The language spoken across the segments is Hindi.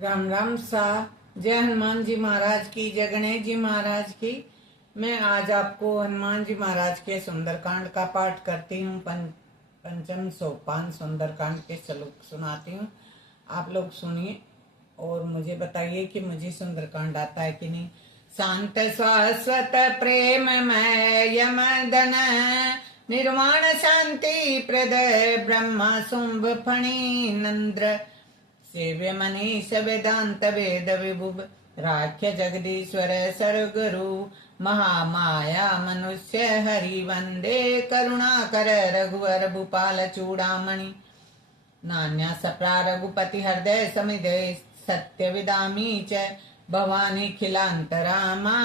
राम राम सा। जय हनुमान जी महाराज की, जय गणेश जी महाराज की। मैं आज आपको हनुमान जी महाराज के सुंदरकांड का पाठ करती हूँ। पंचम सोपान सुंदरकांड के श्लोक सुनाती हूँ। आप लोग सुनिए और मुझे बताइए कि मुझे सुंदरकांड आता है कि नहीं। शांत शाश्वत प्रेममय यमदन निर्वाण शांति प्रदय ब्रह्मा शुंभ फणी नंद्र सेव्य मनीष वेदांत वेद विभुव राख्य जगदीश्वर सर्वगुरु महामाया मनुष्य हरि वंदे करुणाकर रघुवर भूपाल चूड़ामणि नान्या सप्रा रघुपति हृदय समिदय सत्य विदामी च भवानी खिलांतरामा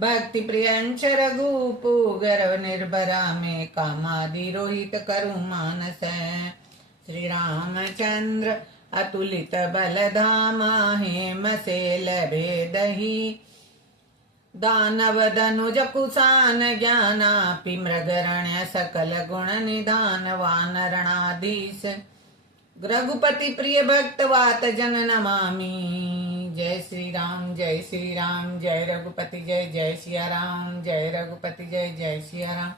भक्ति प्रियंच रघुपुगर निर्भरा में कामादि रोहित करु मानस श्री रामचंद्र अतुलित बलधामा हेम शैल भेदहि दानव धनुज कुशान ज्ञानापि मृगरण्य सकल गुण निधान वानरणाधीश रघुपति प्रिय भक्त वात जन नमामि। जय श्री राम जय रघुपति जय सिया राम जय रघुपति जय सिया राम।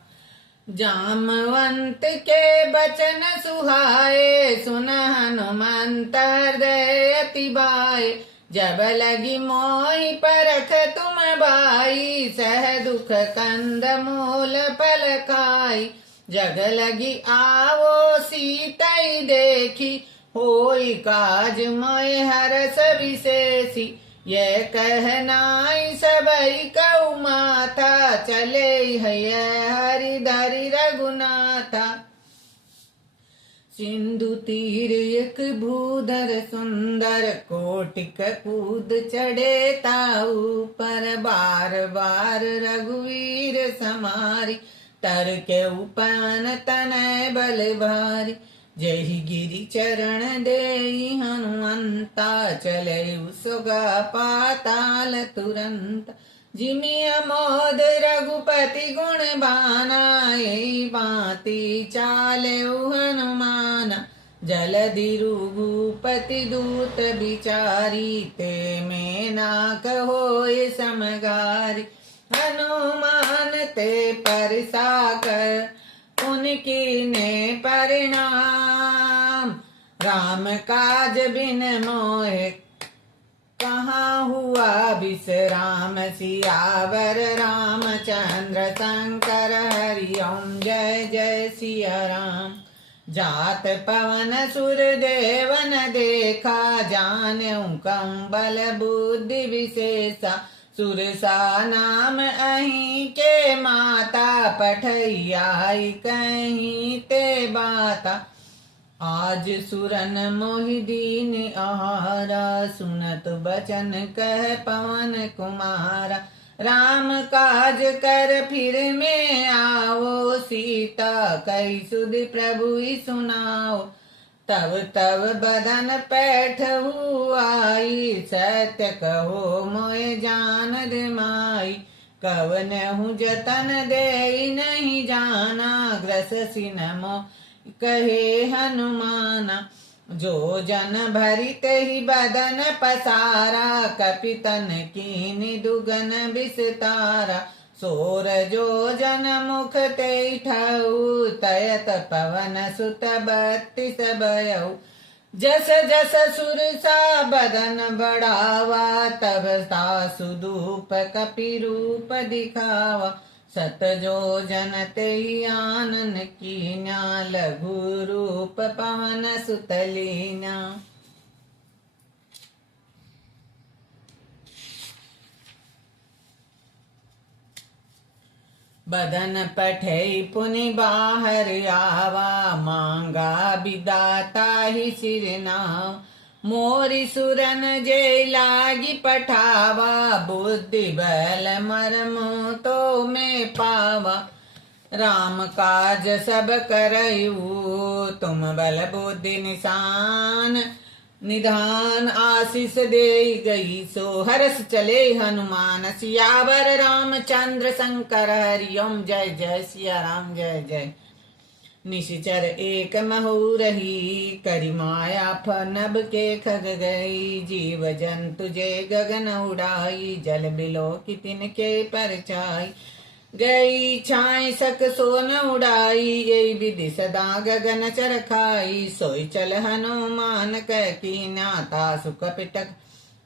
जामवंत के बचन सुहाए सुन हनुमंत हृदय अति भाए जब लगी मोहि परख तुम भाई सह दुख कंद मूल फल खाई जग लगी आवो सीतई देखी होई काज मोय हरस विशेषी ये कहनाई सबई कौ माथा चले हरि धरि रघुनाथा सिंधु तीर एक भूधर सुंदर कोटिक कूद चढ़े ताऊ पर बार बार रघुवीर समारी तर के उपन तनय बल भारी जही गिरि चरण देई हनुमंता चले सुगा पाताल तुरंत जिमि अमोद रघुपति गुण बानाए बाती चाले हनुमाना जलधि रघुपति दूत बिचारी ते में ना कहोय समगारी हनुमान ते परसाकर उनकी ने परिणाम राम काज बिन मोह कहाँ हुआ विश्राम सियावर रामचंद्र शंकर हरि ओम जय सिया राम। जात पवन सुर देवन देखा जान्यू कंबल बुद्धि विशेषा सुरसा नाम अही के माता पठैयाई कहीं ते बाता आज सुरन मोहि दीन आहारा सुनत बचन कह पवन कुमारा राम काज कर फिर में आओ सीता कई सुध प्रभु ही सुनाओ तब तब बदन पैठहु आई सत्य कहो मोय जान माई कवन हूँ जतन दे नहीं जाना ग्रस सिनमो कहे हनुमाना जो जन भरित ही बदन पसारा कपितन कीनि दुगन विस्तारा सोर जो जन मुख ते ठऊ तयत पवन सुत बत्तीस बयऊ जस जस सुरसा बदन बढ़ावा तब सासु धूप कपि रूप दिखावा सत जो जन ते आनन कीन्या लघु रूप पवन सुत लीन्या। बदन पठै पुनि बाहर आवा मांगा विदाता ही सिरनाव मोरी सुरन जे लागी पठावा बुद्धि बल मरम तो में पावा राम काज सब करयू तुम बल बुद्धि निशान निधान आशीष दे गई सो हरस चले हनुमान सियावर रामचंद्र शंकर हरि ओम जय सिया राम जय। निशिचर एक महु रही, करी माया फनब के खग गई। जीव जंतु जे गगन उड़ाई, जल बिलो की तिनके परछाई। गई छाई सक सोन उड़ाई, यही विधि सदा गगन चरखाई। सोई चल हनुमान कह कीना, तासु कपिटक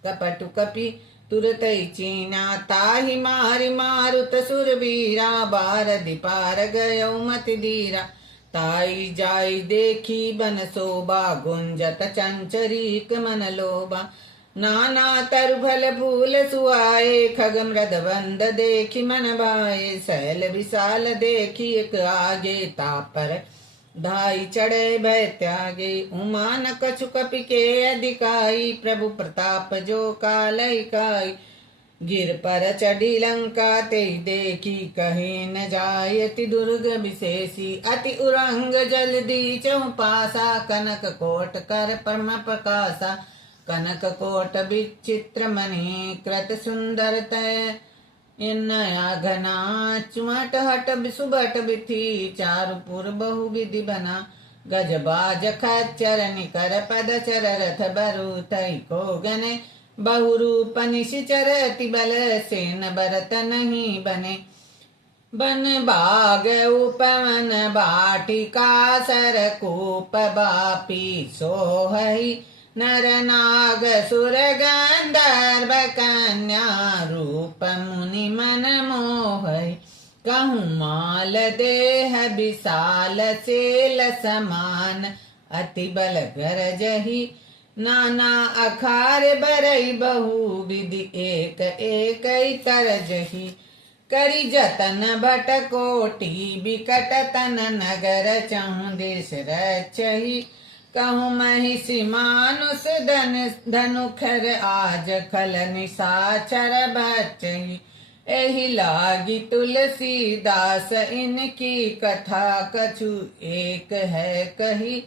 कपटु कपि तुरत चीना। ताहि मारि मारुत सुरवीरा, बारधि पार गयो मति धीरा। ताई जाई देखी बन शोभा, गुंजत चंचरीक मन लोभा। नाना तरु फल फूल सुआए, खग मृद बंद देखी मन भाए। शैल विशाल देखी एक आगे, तापर धाई चढ़े भय त्यागे। उमा न कछु कपि के अधिकाई, प्रभु प्रताप जो कालय काई। गिर पर चढ़ी लंका ते देखी, कहे न जाय अति दुर्ग विशेषी। अति उरंग जल्दी चौपासा, कनक कोट कर परम प्रकाशा। कनक कोट विचित्र मणि, कृत सुंदर तय नया घना। चुमट हट सुबट बिथी, चारुपुर बहु विधि बना। गज बाज खच्चर निकर पद चर, रथ बरु थई को गने। बहुरूप निशिचर अति बल, सेन बरत नहीं बने। बन बाग उपवन बाटिका, सर कूप बापी सोहई। नर नाग सुर गंधर्व कन्या, रूप मुनि मन मोहई। कहूँ माल देह विशाल सेल समान, अति बल गरजही। नाना अखार बरई बहु विधि, एक एक तरजही। करी जतन भट कोटि, बिकट तन नगर चहु देश रचही। कहूँ महिषी मानुष धनुखर, आज खल निशाचर बचही। एहि लागी तुलसीदास, इनकी कथा कछु एक है कही।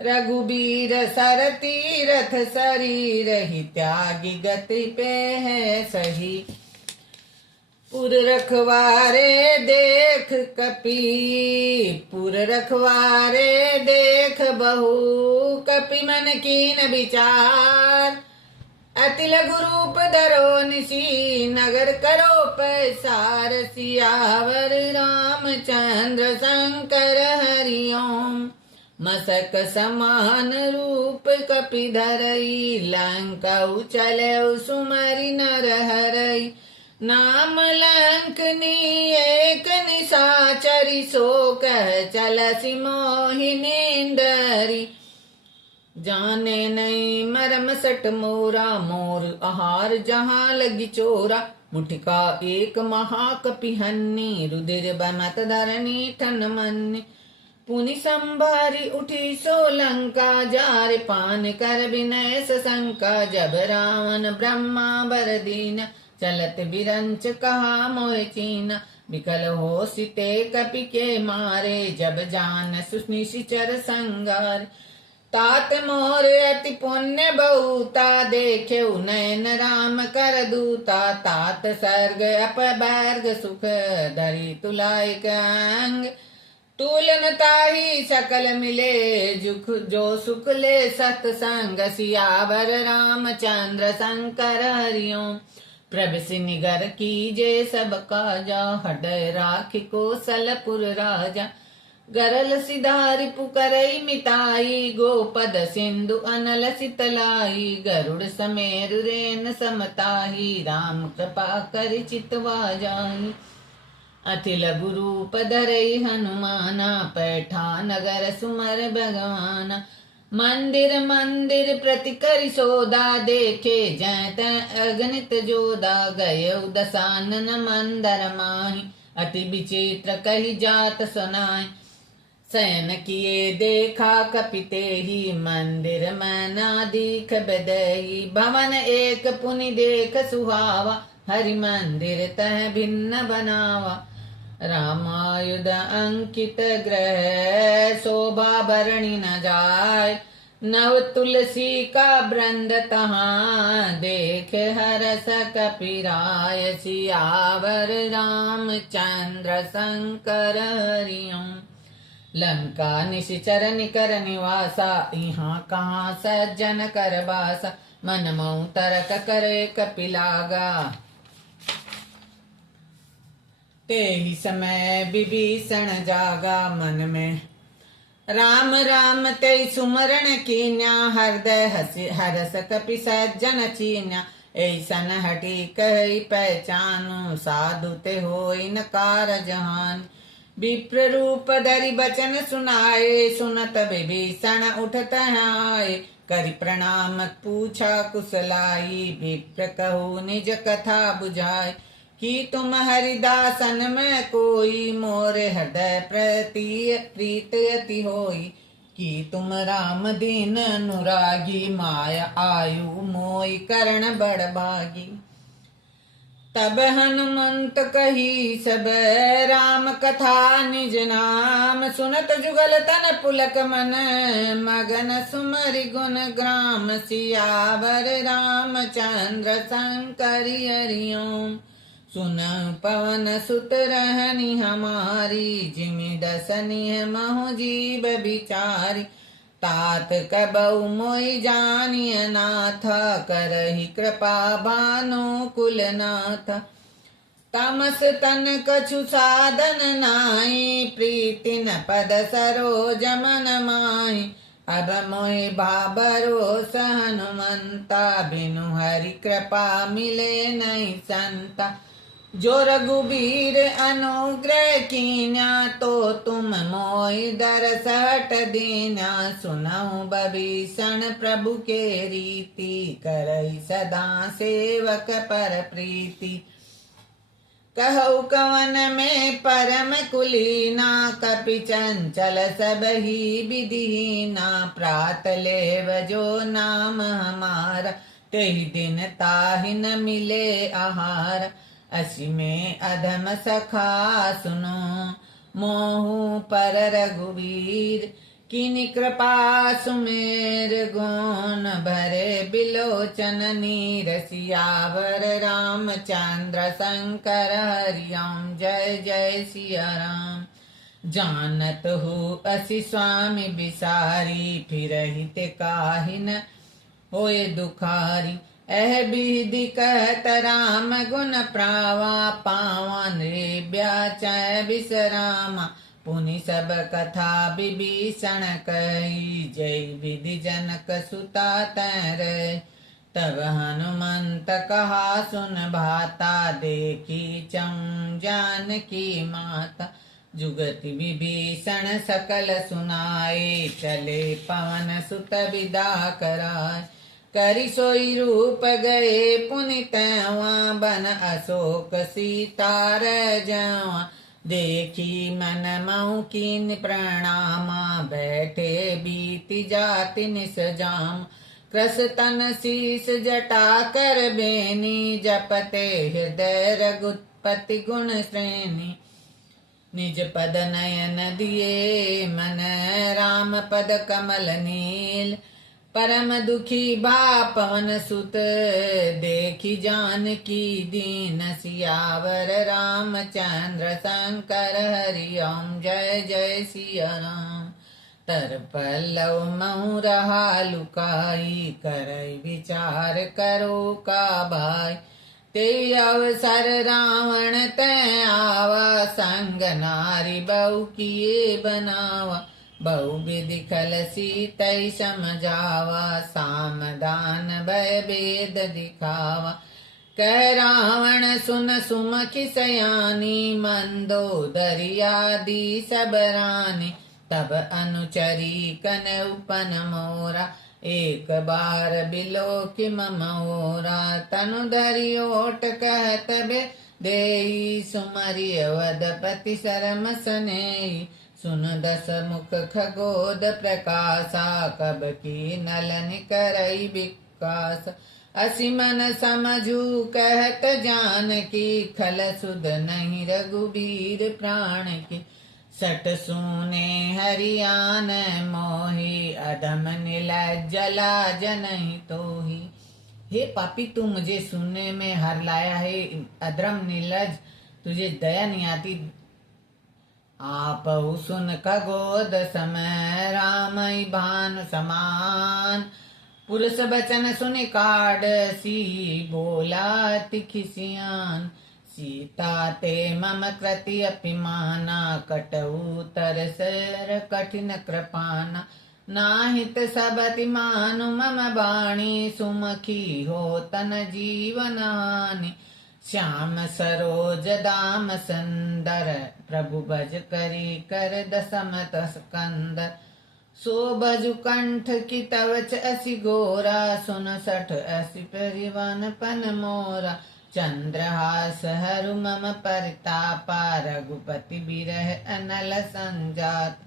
रघुबीर सर तीरथ शरीर ही, त्यागी गति पे है सही। पुर रखवारे देख कपि, पुर रखवारे देख बहु। कपि मन कीन विचार, अति लघु रूप धरो निशी। नगर करो पैसार, सियावर रामचंद्र शंकर हरि ओम। मसक समान रूप कपि धरई, लंका चले सुमरि नर हरई। नाम लंकनी एक निशाचरी, सो कह चलसि मोहिनी डरी। जाने नहीं मरम सट मोरा, मोर आहार जहाँ लगी चोरा। मुठिका एक महाकपि हन्नी, रुधिर बमत धरनी ठन मन्नी। पुनि संभारी उठी सो लंका, जार पान कर विनय सशंका। जब रावण ब्रह्मा बर दीन, चलत बिरंच कहा मोह चीना। विकल हो सिते कपि के मारे, जब जान सुनिशिचर संगार। तात मोर अति पुण्य बहुता, देखे नयन राम कर दूता। तात सर्ग अपवर्ग सुख, धरी तुलाई अंग। तुलन ताही सकल मिले, जो सुख ले सतसंग। सियावर रामचंद्र शंकर हरि ओम। प्रभु निगर कीजे सब काजा, हृदय राखि कौशलपुर राजा। गरल सिधारि पुकरई मिताई, गोपद सिंधु अनल सितलाई। गरुड़ समेरु रेन समताही, राम कृपा कर चितवा जाई। अति लघु रूप धरई हनुमाना, पैठा नगर सुमर भगवाना। मंदिर मंदिर प्रति करि सोदा, देखे जैत अगणित जोदा। गय दसानन मंदर माही, अति विचित्र कही जात सुनाई। शयन किए देखा कपिते ही, मंदिर मैना दीख बदई। भवन एक पुनि देख सुहावा, हरि मंदिर तह भिन्न बनावा। रामायुध अंकित ग्रह, शोभा भरणी न जाय। नव तुलसी का वृंद तहाँ, देख हरस कपिराय। सियावर रामचंद्र शंकर हरि ओम। लंका निशिचर निकर निवासा, यहाँ कहाँ सज्जन कर बासा। मन मऊ तरक करे कपिलागा, ते ही समय विभीषण जागा। मन में राम राम ते सुमरण कीन्या, हृदय हरस कपि सज्जन चीन्या। ऐसन हटी कही पहचानु, साधु ते होई न कारजहान। विप्र रूप धरि बचन सुनाए, सुनत विभीषण उठत आए। करि प्रणाम पूछा कुशलाई, विप्र कहु निज कथा बुझाई। कि तुम हरिदासन में कोई, मोरे हृदय प्रति प्रीत अति होई। कि तुम राम दीन अनुरागी, माया आयु मोई करण बड़ भागी। तब हनुमंत कही सब राम कथा निज नाम, सुनत जुगल तन पुलक मन, मगन सुमरि गुण ग्राम। सियावर रामचंद्र शंकरि हरि ओम। सुन पवन सुत रहनी हमारी, जिमि दसनिह महु जीव बिचारी। तात कबहु मोहि जानिय नाथ, करहि कृपा भानुकुल नाथ। तमस तन कछु साधन नाहि, प्रीति न पद सरोज मन माहि। अब मोहि भरोस हनुमंता, बिनु हरि कृपा मिले नहीं संता। जो रघुबीर अनुग्रह कीन्या, तो तुम मोहि दरस हट दीन्या। सुनहु बभीषण प्रभु के रीति, करहि सदा सेवक पर प्रीति। कहु कवन में परम कुलीना, कपि चंचल सब ही विधिहीना। प्रात लेव जो नाम हमारा, तेहि दिन ताहि न मिले आहार। असी में अधम सखा सुनो, मोहु पर रघुवीर। किनि कृपा सुमेर गुण, भरे बिलोचन नीर। सियावर रामचंद्र शंकर हरि ओम। जय जय सिया राम। जानत हो असी स्वामी बिसारी, फिरहि ते काहि न होए दुखारी। एह विधि कहत राम गुण प्रावा, पावन रे ब्याचै बिसरामा। पुनि सब कथा विभीषण कही, जय विधि जनक सुता तैरै। तब हनुमंत कहा सुन भाता, देखी चम जानकी माता। जुगति विभीषण सकल सुनाए, चले पवन सुत विदा कराय। करि सोई रूप गए पुनि तैवा, बन अशोक सीता रजवा। देखी मन मऊ कीन प्रणामा, बैठे बीति जाति निस जाम। कृस तन शीस जटा कर बेनी, जपते हृदय रघुपति गुण श्रेणी। निज पद नयन दिए मन, राम पद कमल नील। परम दुखी बा पवन सुत, देखी जानकी दीन। सियावर रामचंद्र शंकर हरि ओम। जय जय सिया राम। तर पल्लव महु रहा लुकाई, करई विचार करो का भाई। ते अवसर रावण तै आवा, संग नारी बहु किए बनावा। बहु विधि खल सीतै समझावा, सामदान भय भेद दिखावा। कह रावण सुन सुमखि सयानी, मंदोदरी आदि सब रानी। तब अनुचरी कनौपन मोरा, एक बार बिलोकि मम ओरा। तनु धरि ओट कहत बे देई, सुमरि अवधपति सरम सनेई। सुन दस मुख खगोद प्रकाशा, कब की नलन करई विकास। असी मन समझू कहत जानकी, खल सुध नहीं रघुबीर प्राण की। सट सूने हरियान मोही, अधम नीलज लाज नहीं तोही। हे पापी, तू मुझे सुनने में हर लाया है। अधर्म नीलज, तुझे दया नहीं आती। आपहु सुन खगोद समय रामई भानु समान। पुरुष बचन सुनि काढ़सी बोला अति खिसियान। सीता ते मम कृति अपिमाना कटऊ तरसर कठिन कृपाना। नाहित सबति मानु मम बाणी सुमखी हो तन जीवन हानि। श्याम सरोज दाम सुंदर प्रभु भज करी कर दसमत स्कंदर। सो भजु कंठ की तवच असि गोरा सुन सठ असि परिवन पन मोरा। चंद्रहास हरु मम परितापा रघुपति बिरह अनल संजात।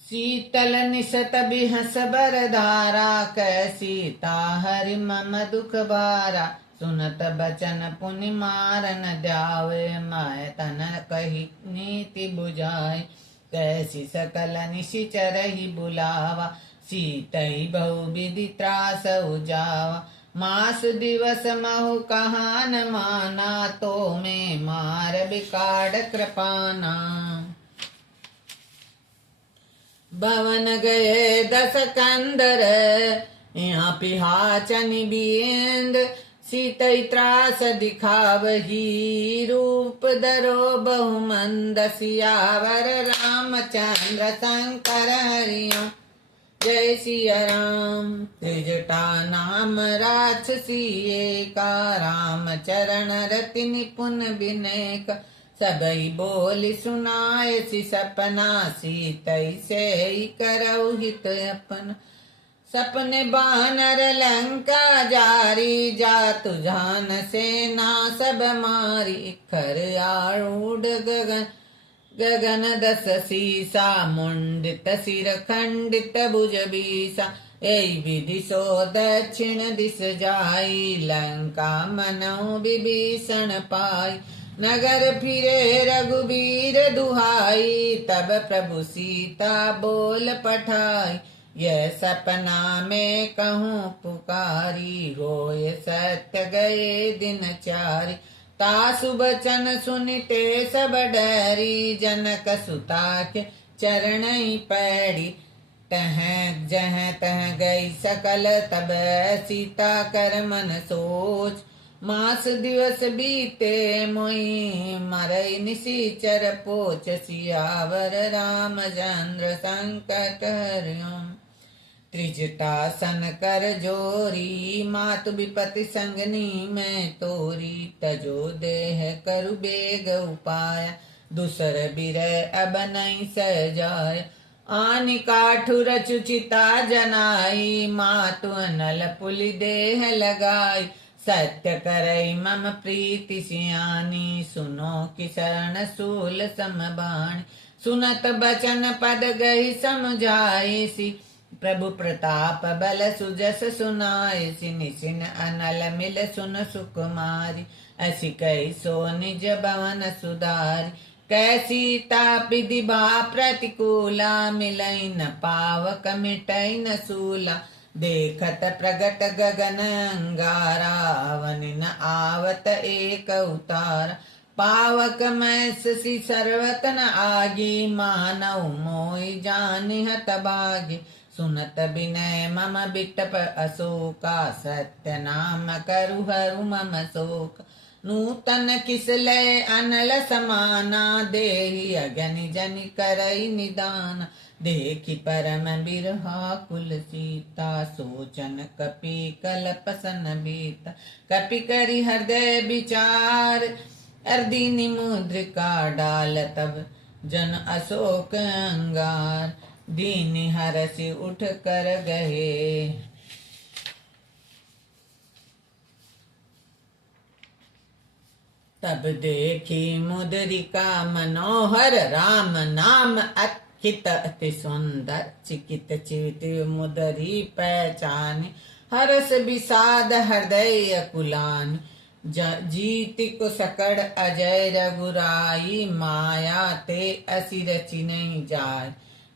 शीतल निशत बिहस बरधारा कैसीता हरि मम दुख भारा। सुनत बचन पुनि मारन द्यावे माय तन कही नीति बुझाए। कैसी सकल निशिचरहि बुलावा सीतई बहु विधि त्रास उजावा। मास दिवस महु कहा न माना तो में मार बिकाड़ कृपाना। भवन गए दस कंदर यहाँ पिहाचनि बिंद। सीतई त्रास दिखावही रूप धरो बहु मंद। सियावर रामचंद्र शंकर हरिओ जय सिया राम। त्रिजटा नाम राक्षसी एका राम चरण रति निपुण विनय का। सबई बोली सुनाए सी सपना सीतई से करऊ हित अपन। सपने बानर लंका जारी जातु जान सेना सब मारी। खर आरूढ़ गगन गगन दस सीसा मुंडित सिर खंडित भुज बीसा। एई विधि सो दक्षिण दिस जाई लंका मनऊ विभीषण पाई। नगर फिरे रघुबीर दुहाई तब प्रभु सीता बोल पठाई। यह सपना में कहूँ पुकारी होय सत्य गए दिन चारी। तासु बचन सुनिते सब डरी जनक सुता के चरण पैड़ी। तह जह तह गई सकल तब सीता कर मन सोच। मास दिवस बीते मोई मरई निशिचर पोच। सियावर रामचंद्र संकट हरिओ। त्रिजटा सन कर जोरी मातु विपति संगनी मैं तोरी। तजो देह करु बेग उपाय दूसर बिरह अब नहीं सजाय। आनि काठु रचु चिता जनाई मातु अनल पुलि देह लगाई। सत्य करई मम प्रीति सियानी सुनो कि शरण सूल समबाणी। सुनत बचन पद गई समझाई सी प्रभु प्रताप बल सुजस सुनाए। सिनि सिन अनल मिल सुन सुकुमारी। असी कई सो निज भवन सुधारी। कैसी तापिधि भा प्रतिकूला मिलई न पावक मिटई न सूला। देखत प्रगट गगन अंगारा वनि न आवत एक उतारा। पावक मैस सी सर्वतन आगी मानव मोई जानिहत भागी। सुनत विनय मम बिटप अशोका सत्य नाम करु हरु मम शोक। नूतन किसलय अनल समाना देहि अगनि जनि करई निदान। देखि परम बिरहा कुल सीता सोचन कपि कल्प सन बीता। कपि करि हृदय विचार अर्दिनि मुद्रिका डाल तब जन अशोक अंगार। दीनि हरसि उठ कर गए तब देखी मुद्रिका मनोहर। राम नाम अखित अति सुंदर। चिकित चित मुदरी पहचानी। हरस विषाद हृदय अकुलानी। जीति को सकड़ अजय रघुराई। माया ते असि रचि नहीं जाय।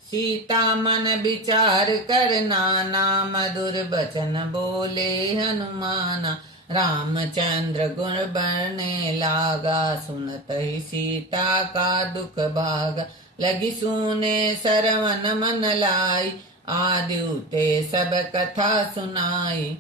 सीता मन विचार कर नाना मधुर बचन बोले हनुमाना। रामचंद्र गुण बरने लागा, सुनत ही सीता का दुख भागा। लगी सुने सरवन मन लाई, आदिउ ते सब कथा सुनाई।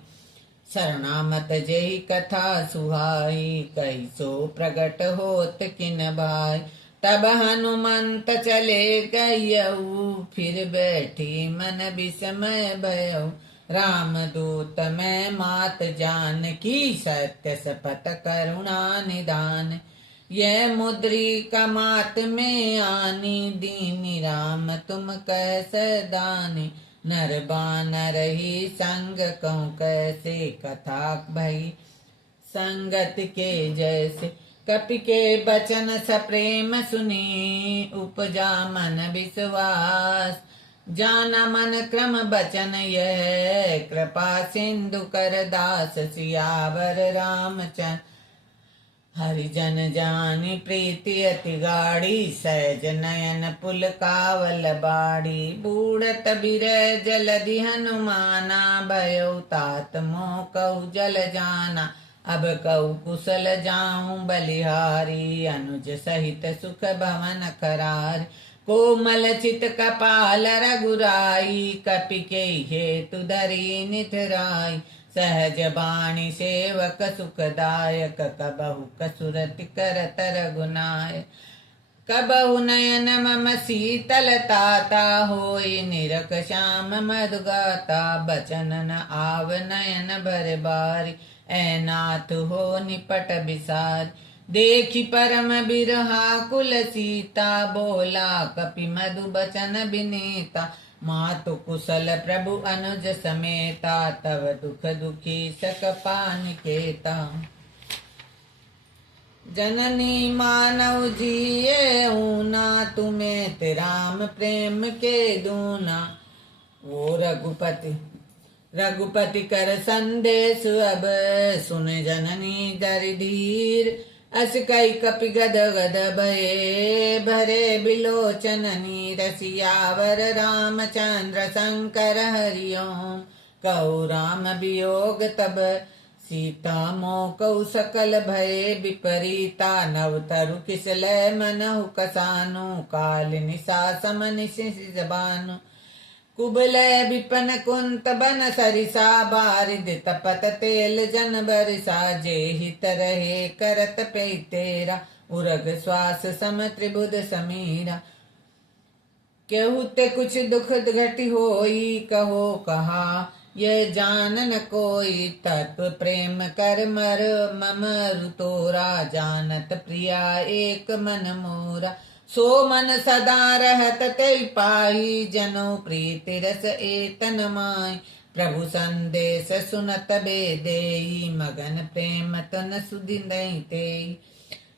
शरणामत जेहि कथा सुहाई, कैसो प्रगट होत किन भाई। तब हनुमंत चले गयऊ, फिर बैठी मन विस्मय भयऊ। राम दूत मैं मात जान की, सत्य सपथ करुणा निदान। यह मुद्रिका मात में आनी, दीनी राम तुम कैसे दानी। नर बानर ही संग कहूँ कैसे, कथा भई संगत के जैसे। कपि के बचन सप्रेम सुनी, उपजा मन विश्वास। जाना मन क्रम बचन यह, कृपा सिंधु कर दास। सियावर रामचंद्र हरिजन जानी प्रीति अति गाढ़ी, सहज नयन पुल कावल बाड़ी। बूढ़त बिरह जलधि हनुमाना, भयउ तात मोह कहु जल जाना। अब कहु कुशल जाऊं बलिहारी, अनुज सहित सुख भवन करारी। कोमल चित कपाल रघुराई, कपि के हेतु धरी निठराई। सहज बाणी सेवक सुखदायक, कबहु कसुरति करत रघुनायक। कबहु नयन मम शीतलताता, होई निरख श्याम मधुगाता। बचन न आव नयन भर बारी, ऐनाथ हो निपट बिसारी। देखी परम बिरहा कुल सीता, बोला कपि मधु बचन बिनीता। मातु कुशल प्रभु अनुज समेता, तव दुख दुखी सक पानिकेता। जननी मानव जिये ऊना, तुम्हें ते राम प्रेम के दूना। वो रघुपति कर संदेश अब, सुन जननी दर धीर। अस कई कपि गद गद भये, भरे बिलोचन नीर। सियावर रामचंद्र शंकर हरिओम, कहु राम वियोग तब सीता मोह। कहु सकल भये विपरीता, नव तरु किसलय मनहु कसानु। काल निशा सम निशिष बानु, कुबलय विपन कुंत बन सरिसा। बारिद तपत तेल जन बरिसा, जेहि तरहे करत पे तेरा। उरग श्वास सम त्रिभुज समीरा, केहू ते कुछ दुख घटी होई। कहो कहा यह जान न कोई, तत्व प्रेम कर मर मम रुतोरा। जानत प्रिया एक मन मोरा, सो मन सदा रहत ते पाई। जनो प्रीति रस एतन माई, प्रभु संदेश सुनत बेदेई। मगन प्रेम तन सुधिंदई तेई,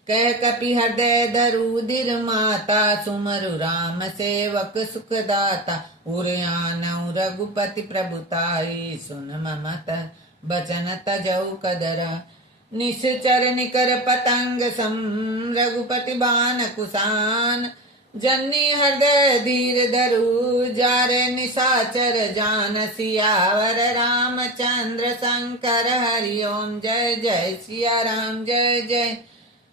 कह कपि हृदय दरुदिर माता। सुमरु राम सेवक सुखदाता, उरयानउ रघुपति प्रभुताई। सुन ममत बचन तजौ कदरा, निश्चर निकर पतंग सम। रघुपति बान कुसान, जन्नी हृदय धीर धरु। जारे निशाचर जान, सियावर रामचंद्र शंकर हरिओम। जय जय सिया राम, जय जय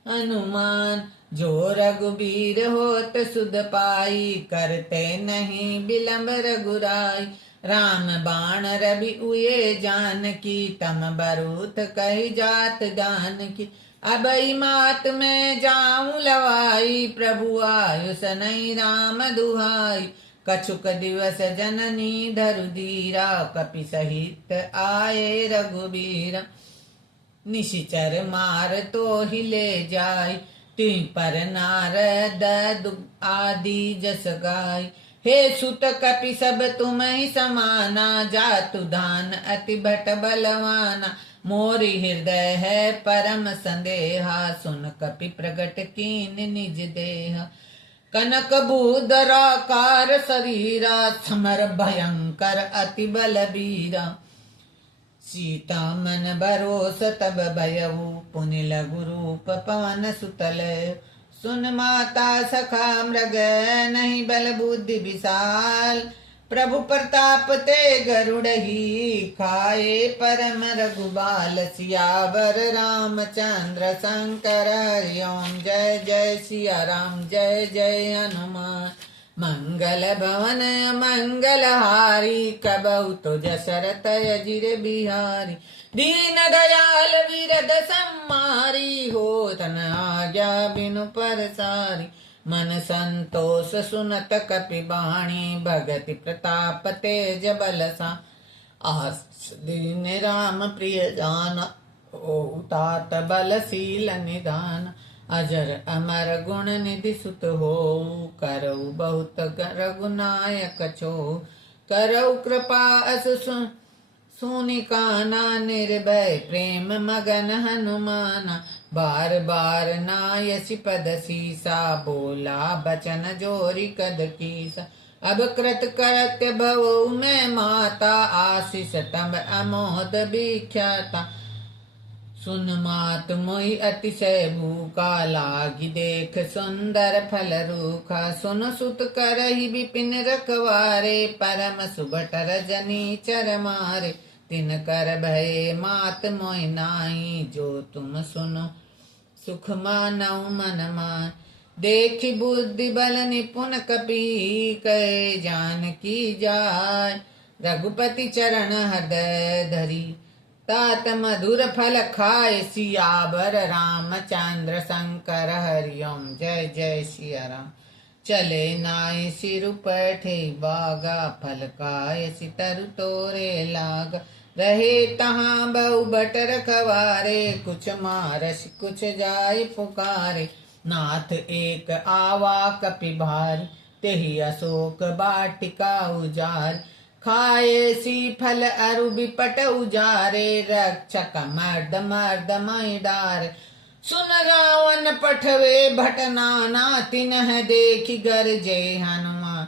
हनुमान। जो रघुबीर होत सुध पाई, करते नहीं विलंब रघुराई। राम बाण रवि उये जानकी, तम बरूथ कही जात जानकी। अबई मात में जाऊं लवाई, प्रभु आयुष नहीं राम दुहाई। कछुक दिवस जननी धरु धीरा, कपि सहित आए रघुबीरा। निशिचर मार तो हिले जाय, तिह पर नारद आदि जस गाय। हे सुत कपि सब तुम ही समाना, जातु दान अति भट बलवाना। मोरि हृदय है परम संदेहा, सुन कपि प्रगट कीन निज देहा। कनक भूधराकार शरीरा, समर भयंकर अति बलबीरा। सीता मन भरोस तब भयऊ, पुनि लघु रूप पवन सुतल। सुन माता सखा मृग नहीं बल बुद्धि विशाल, प्रभु प्रताप ते गरुड़ही खाए परम रघुबाल सियावर रामचंद्र शंकर हरि ओम। जय जय सिया राम जय जय हनुमान। मंगल भवन मंगल हारी कबहु तो जसरत अजिर बिहारी। दीन दयाल विरद सम्मारी हो तन आज्ञा बिनु परसारी। मन संतोष सुनत कपि बाणी भगति प्रताप तेज बलसा। आस दीन राम प्रिय जान ओ तात बलशील निधान। अजर अमर गुण निधि सुत हो करऊ बहुत रघुनायक छो। करऊ कृपा अस सुनिकाना निर्भय प्रेम मगन हनुमाना। बार बार नायसि पद सीसा बोला बचन जोरी कद कीसा। अब कृत करत्य भवो मैं माता आशीष तब अमोद विख्याता। सुन मात मोहि अतिशय भूखा लागी देख सुंदर फल रूखा। सुन सुत करहि विपिन रखवारे परम सुभट रजनी चर मारे। तिन कर भये मात मोहि नाई जो तुम सुनो सुख मानऊ मन मान। देखि बुद्धि बल निपुण कपि कहे जानकी जाय। रघुपति चरण हृदय धरी तात मधुर फल खाए। सियावर रामचंद्र शंकर हरि ओम। जय जय सिया राम। चले नाय सिर पैठे बागा फल खाए सितरु तोरे लाग। रहे तहाँ बहु बट रखवारे कुछ मारस कुछ जाय पुकारे। नाथ एक आवा कपि भारी तेहि अशोक बाटिका उजार। खाए सी फल अरु बिपट उजारे रक्षक मर्द मर्द मई डार। सुन रावण पठवे भट नाना तिन्ह देखि गरजे हनुमान।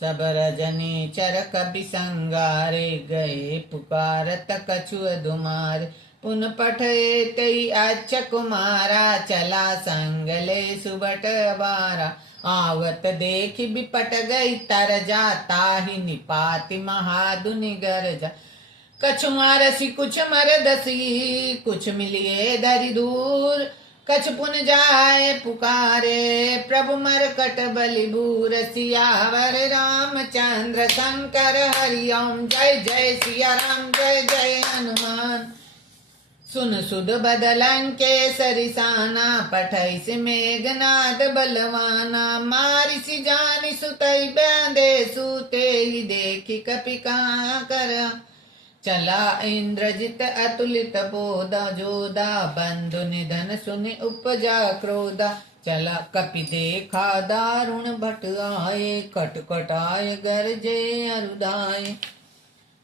सब रजनी चर कपि संगारे गए पुकारत कछु दुमार। पुन पठे तई अच्छा कुमारा चला संग ले सुबट बारा। आवत देखि बिपट गई तरजा ताहि निपाति महादुनि गरजा। कछु मारसी कुछ मरदसी कुछ मिलिए दरि दूर। कछ पुन जाए पुकारे प्रभु मरकट बलि बूर। सियावर रामचंद्र शंकर हरि ओम। जय जय सिया राम जय जय हनुमान। सुन सुद बदलं के सरिसाना पठैस मेघनाद बलवाना। मारिसि जानि सुतई बांधे सूते ही देखि कपि कहाँ करा। चला इंद्रजित अतुलित बोधा जोधा बंधु निधन सुनि उपजा क्रोधा। चला कपि देखा दारुण भट आए कटकट आए गरजे अरुदाए।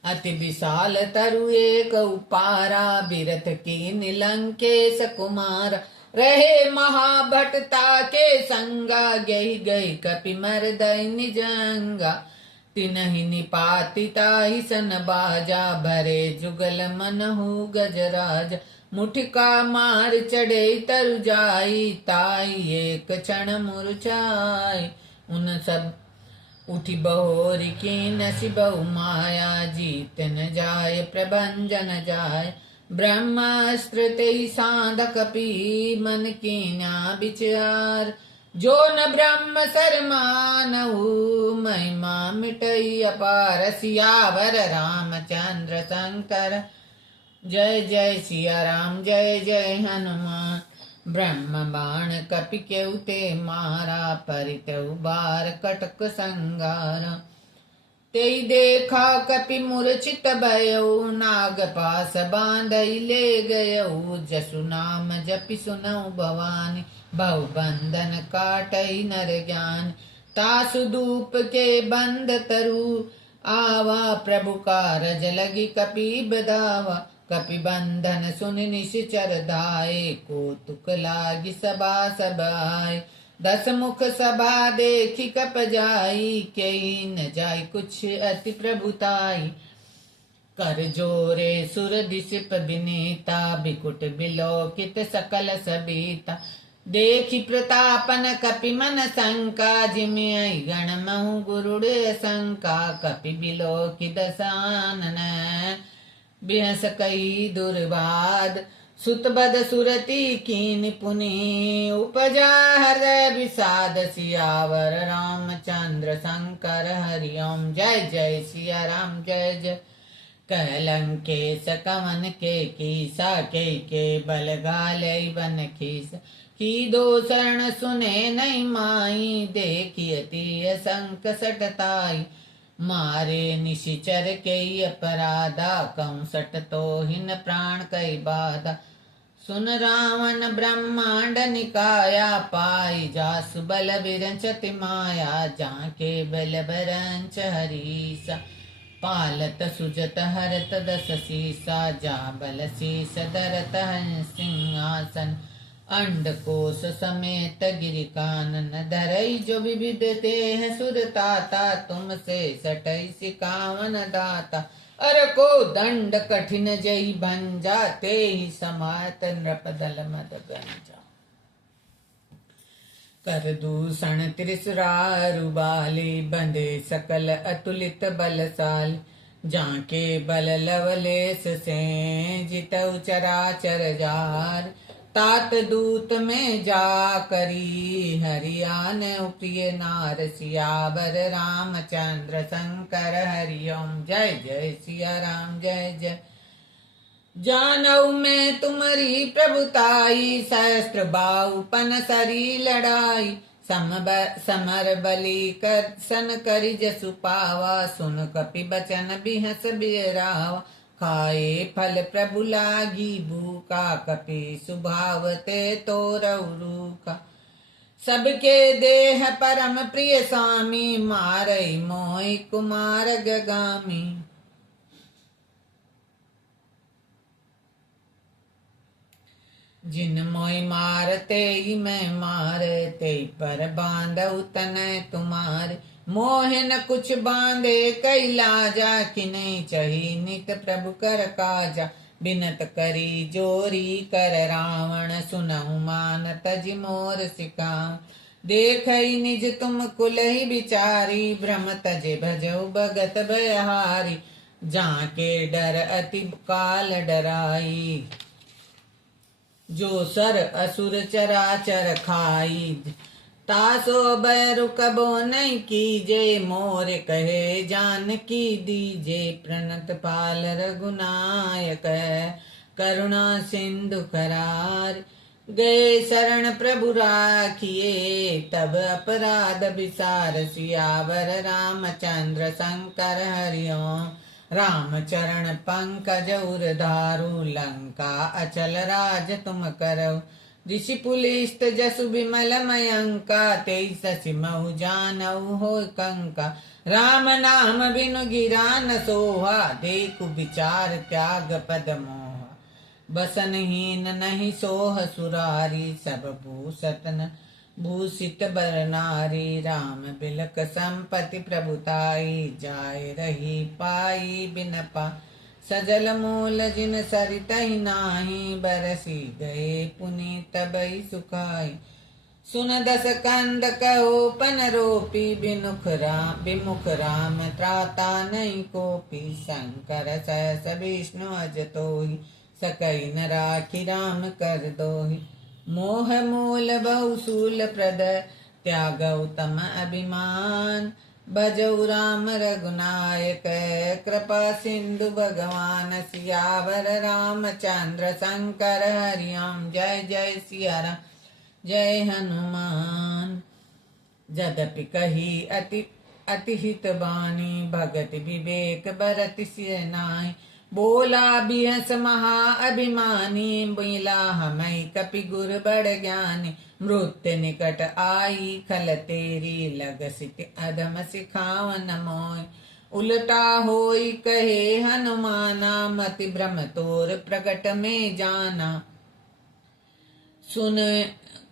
अति विशाल तरु एक उपारा बिरथ की निलंकेश कुमार। रहे महाभटता के संगा गई गई कपि मरदई निजंगा। तिनहि निपाति ताहि सन बाजा भरे जुगल मनहु गजराज। मुठिका मार चढ़े तरु जाई ताई एक क्षण मुरझाई। उन सब उठी बहोरी की नसी बहु माया जीत न जाय प्रभंजन जाय। ब्रह्मास्त्र तेई साध कपि मन कीन्या विचार। जो न ब्रह्म सरमानहु महिमा मिटई अपार। सियावर रामचंद्र शंकर जय जय सिया राम जय जय हनुमान। ब्रह्म बाण कपि केउते मारा परितउ बार कटक संगार। तेई देखा कपि मूर्छित भयउ नाग पास बांधई ले गयउ। जसु नाम जपि सुनउ भवानी बहु बंधन काटई नर ज्ञान। तासु धूप के बंद तरु आवा प्रभु कारज लगी कपि बधावा। कपि बंधन सुन निश्चर धाये कौतुक लागी सभा सभाय। 10 मुख सभा देखी कप जाई कई न जाय कुछ अति प्रभुताई। कर जोरे सुर दिशिप विनीता बिकुट बिलोकित सकल सबीता। देखी प्रतापन कपि मन शंका जिमि गण महु गुरुड़ शंका कपि बिलो की दसानन बिहस कई दुर्बाद सुत बद सुरति कीन पुनि उपजा हृदय विषाद सियावर रामचंद्र शंकर हरिओम जय जय सिया राम जय जय कहलंकेश कवन के कीसा के बल गाले बन खीस की दो शरण सुने नहीं माई देखियती संक सटताई मारे निशिचर के अपराधा कम सट तो हिन प्राण कई बाधा सुन रावण ब्रह्मांड निकाया पाई जासु बल विरंचति माया जाके बल बरंच हरीसा पालत सुजत हरत दस सीसा जा बल शीस दरत सिंहासन अंडकोश समेत गिरि कानन धरई जो विविध देह सुरताता तुमसे सटई सिकावन दाता अर को दंड कठिन जई भंजा ते ही समात नृप दल मद गंजा कर दूषण त्रिसुरारु बाली बंदे सकल अतुलित बलशाली जाके बल लवलेश से जितऊ चराचर जार तात दूत में जा करी हरियान प्रिय नार सियावर रामचंद्र शंकर हरिओम जय जय सिया राम जय जय जानऊ में तुम्हारी प्रभुताई सहस्त्र बाहुपन सरी लड़ाई समर बलि कर सन करि जसु पावा सुन कपि बचन बिहस बिरावा खाए फल प्रभु लागी भूखा कपि सुभावते तो रूखा सबके देह परम प्रिय स्वामी मारई मोहि कुमार गगामी जिन मोहि मारते ही मैं मारते पर बांधऊ तनय तुम्हारे मोह न कुछ बांधे कई लाजा कि नहीं चही नित प्रभु कर काजा बिनत करी जोरी कर रावण सुनहु मान तज मोर सिकाऊ देख निज तुम कुल ही बिचारी भ्रम तजे भजऊ भगत भयहारी जाके डर अति काल डराई जो सर असुर चराचर खाई तासो बैरु कबो नहीं कीजे मोर कहे जान की दीजे प्रणत पाल रघुनायक करुणा सिंधु करार गए शरण प्रभु राखिए तब अपराध विसार सियावर रामचंद्र शंकर हरिओम राम चरण पंकज उर धारु लंका अचल राज तुम करो ऋषि पुलिस्त जसु विमल मयंका तेई शशि महु जानऊ हो कंका राम नाम बिनु गिरा न सोहा देखु विचार त्याग पद मोहा बसनहीन नहीं सोह सुरारी सब भूषतन भूषित बर नारी राम बिलक संपति प्रभुताई जाय रही पाई बिनपा सजल मूल जिन सरितहि नाही बरसी गए पुनि तबई सुखाई सुन दस कंद कहो पन रोपी विमुख राम त्राता नहीं कोपी शंकर सहस विष्णु अज तोहि सकई न राखी राम कर दोहि मोह मूल बहुशूल प्रद त्याग उत्तम अभिमान भजौ राम रघुनायक कृपा सिंधु भगवान सियावर रामचंद्र शंकर हरिओम जय जय सिया राम जय हनुमान जदपि कही अति हित बानी भगत विवेक बरति सिय नाहि बोला बिहस महा अभिमानी मिला हमै कपि गुर बड़ ज्ञानी मृत्यु निकट आई खल तेरी लगसित अधम सिखावन मोय उलटा होई कहे हनुमाना मति भ्रम तोर प्रकट में जाना सुन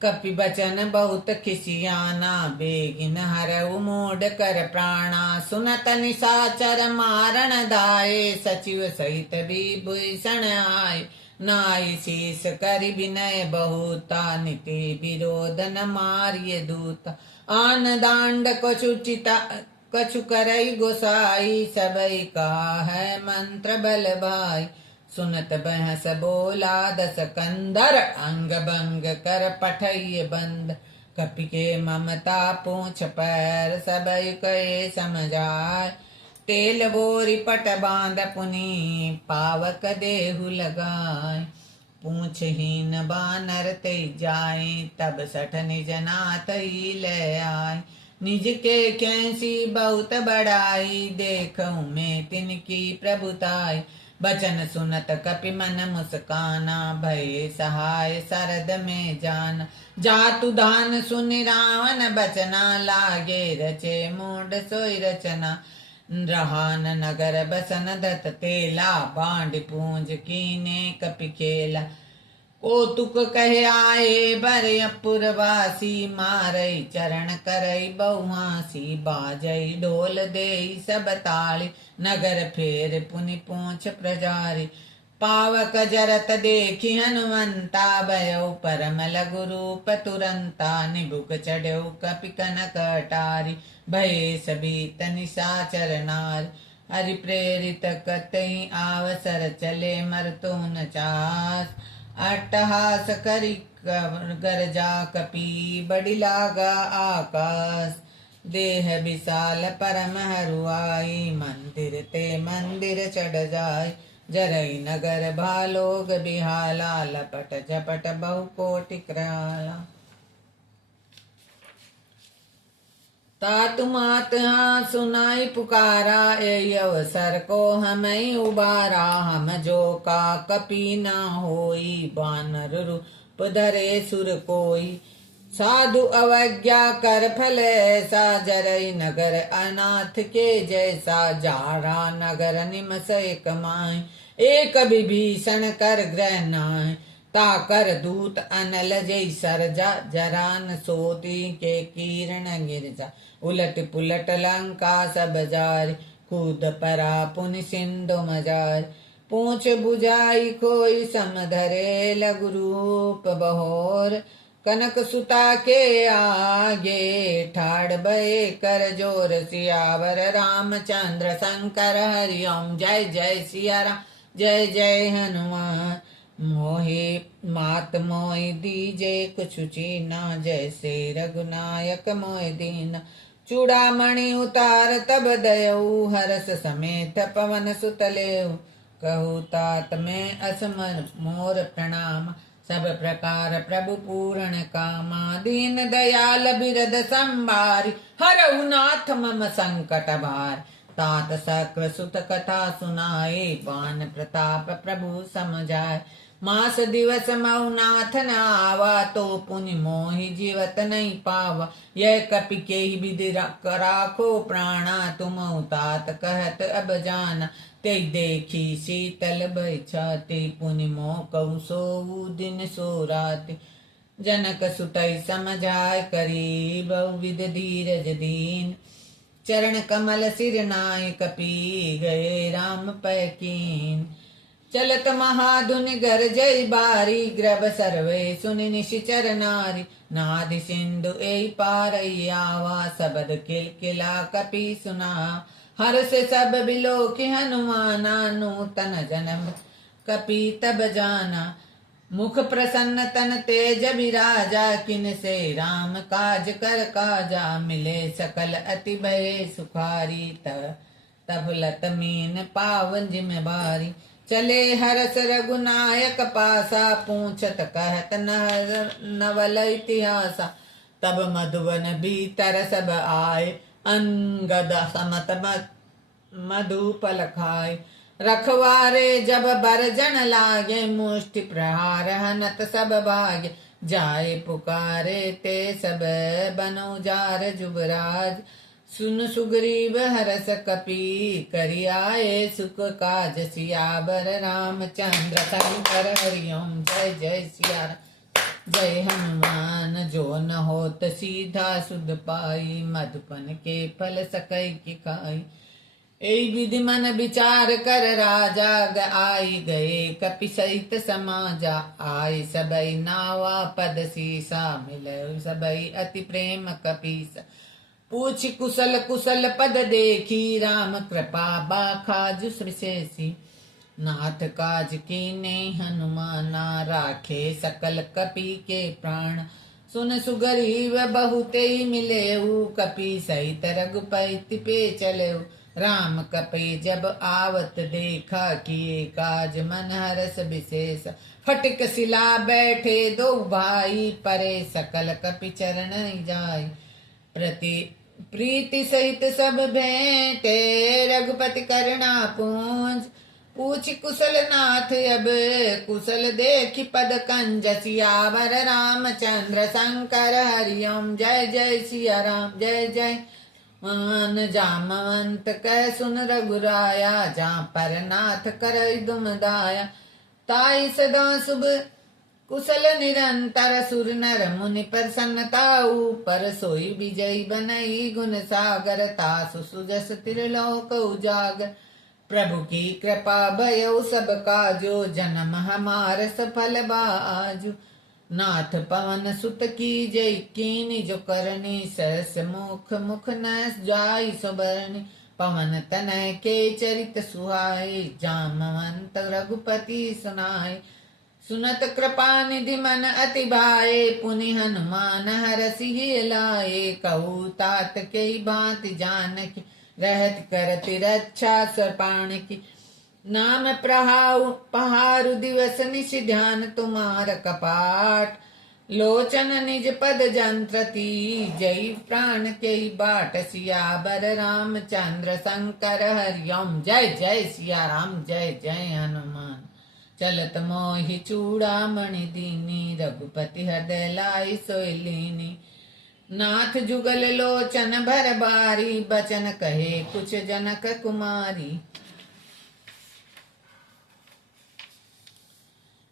कपि बचन बहुत खिसियाना बेगिन हरऊ मोड कर प्राणा सुनत निशाचर मारण दाये सचिव सहित विभूषण आए नाई शीस करि विनय बहुता नीति विरोध न मारिय दूता आन दांड कछु करई गोसाई सबई का है मंत्र बल भाई सुनत बहस बोला दस कंदर अंग भंग कर पठय बंद कपि के ममता पूछ पैर सबई कहे समझाय तेल बोरी पट बांध पुनि पावक देहु लगाय पूछहीन बानर ते जाए तब सठ निज नाथ ही ले आय निज के कैसी बहुत बड़ाई देखूं मैं तिनकी प्रभुताई बचन सुनत कपि मन मुस्काना भय सहाय सरद में जान जातु धान सुनि रावण बचना लागे रचे मूड सोई रचना रहान नगर बसन दत्त तेला बांड पूंज कीने कपि खेला कौतुक कहे आए बरयपुरवासी मारई चरण करई बहुहासी बाजई ढोल देई सब ताली नगर फेर पुनि पूछ प्रजारी पावक जरत देखी हनुमंता भयो परम लघु रूप तुरंता निबुक चढ़ऊ कपि कनक अटारी भये सभी निशाचर नार हरि प्रेरित कतई आवसर चले मरतो न चास अट्टहास करि गरजा कपि बड़ी लागा आकाश देह विशाल परम हरुआई मंदिर ते मंदिर चढ़ जाय जरई नगर भालोग बिहाला लपट झपट बहु कोटि क्राला तातु मात हाँ सुनाई पुकारा ए अवसर को हमें उबारा हम जो का कपि न होई बानर रूप धरे सुर कोई साधु अवज्ञा कर फल ऐसा जरई नगर अनाथ के जैसा जारा नगर निमस एक माय एक विभीषण कर ग्रह नाय ताकर दूत अनल जय सरजा जरान सोती के किरण गिरजा उलट पुलट लंका सब जार कूद परा पुनि सिंधु मजार पूछ बुझाई कोई समधरे लघु रूप बहोर कनक सुता के आगे ठाड़ बे कर जोर सियावर रामचंद्र शंकर हरिओम जय जय सिया राम जय जय हनुमान मोहे मात मोहि दीजे कुछ चीना जैसे रघुनायक मोहि दीना चूड़ामणि उतार तब दयऊ हरस समेत पवन सुतलेऊ कहू तात में असमर मोर प्रणाम सब प्रकार प्रभु पूर्ण कामा दीन दयाल बिरद संभारी हरऊ नाथ मम संकट भार तात सक्र सुत कथा सुनाए बान प्रताप प्रभु समझाए मास दिवस मऊ नाथ न आवा तो पुनि मोहि जीवत नहीं पावा यह कपि के ही विधि राखो प्राणा तुम तात कहत अब जाना ते देखी शीतल भय छाती पुनि मोह कहु सोऊ दिन सो राति जनक सुतई समझाय करी बहुविध धीरज दीन चरण कमल सिर नाय कपि गए राम पैकीन चलत महाधुनि गर जय बारी ग्रभ सर्वे सुनि निशिचर नारी नादि सिंधु ए पार आवा सबद किलकिला कपि सुना हर से सब बिलो कि हनुमाना नूतन जन्म कपि तब जाना मुख प्रसन्न तन तेज विराजा किन से राम काज कर काजा मिले सकल अति भय सुखारी तब लत मीन पावन जिम्मेवारी चले हरस रघुनायक पासा पूछत कहत नवल इतिहासा तब मधुवन भीतर सब आए अंगद समत मधुपल खाए रखवारे जब बरजन लागे मुष्टि प्रहार हनत सब भाग्य जाए पुकारे ते सब बनो जार जुबराज सुन सुग्रीव हरस कपि करि आए सुख काज सियावर रामचंद्र शंकर हरिओम जय जय सिया जय हनुमान जो न होत सीधा सुध पाई मधुपन के फल सकई की खाई एई विधि मन विचार कर राजा आई गए कपि सहित समाजा आय सबई नावा पद सीसा मिले सबई अति प्रेम कपीसा पूछ कुशल कुशल पद देखी राम कृपा बाखाजु विशेषी नाथ काज कीने हनुमाना राखे सकल कपि के प्राण सुन सुगरीव बहुते मिले कपि सहित रघुपति पे चले राम कपि जब आवत देखा किए काज मन हरस विशेष फटिक सिला बैठे दो भाई परे सकल कपि चरण जाय प्रति प्रीति सहित सब भेंटे रघुपति करुणा पूंज पूछ कुशल नाथ अब कुशल देखी पद कंज सियावर रामचंद्र शंकर हरिओम जय जय सिया राम जय जय मान जामवंत कह सुन रघुराया जहाँ पर नाथ कर दुम दाया ताई सदा शुभ कुशल निरंतर सुर नर मुनि प्रसन्नता ऊपर सोई विजयी बनई गुण सागर तासु सुजस त्रिलोक उजागर प्रभु की कृपा भयो सब काजो जन्म हमार सफल बाजू नाथ पवन सुत की जय कीनी जो करनी सरस मुख मुख न जाई सुबरनी पवन तनय के चरित सुहाए जामवंत रघुपति सुनाए सुनत कृपा निधि मन अति भाए पुनि हनुमान हरसि लाए कहू तात के भांति जानकी रहत करति रक्षा सर्पाण की नाम पहारु दिवस निशि ध्यान तुम्हार कपाट लोचन निज पद जंत्रती जय प्राण के बाट सियावर रामचंद्र शंकर हरिओम जय जय सिया राम जय जय हनुमान चलत मोहि चूड़ामणि दीनी रघुपति हृदय लाई सोयलीनी नाथ जुगल लोचन भर बारी बचन कहे कुछ जनक कुमारी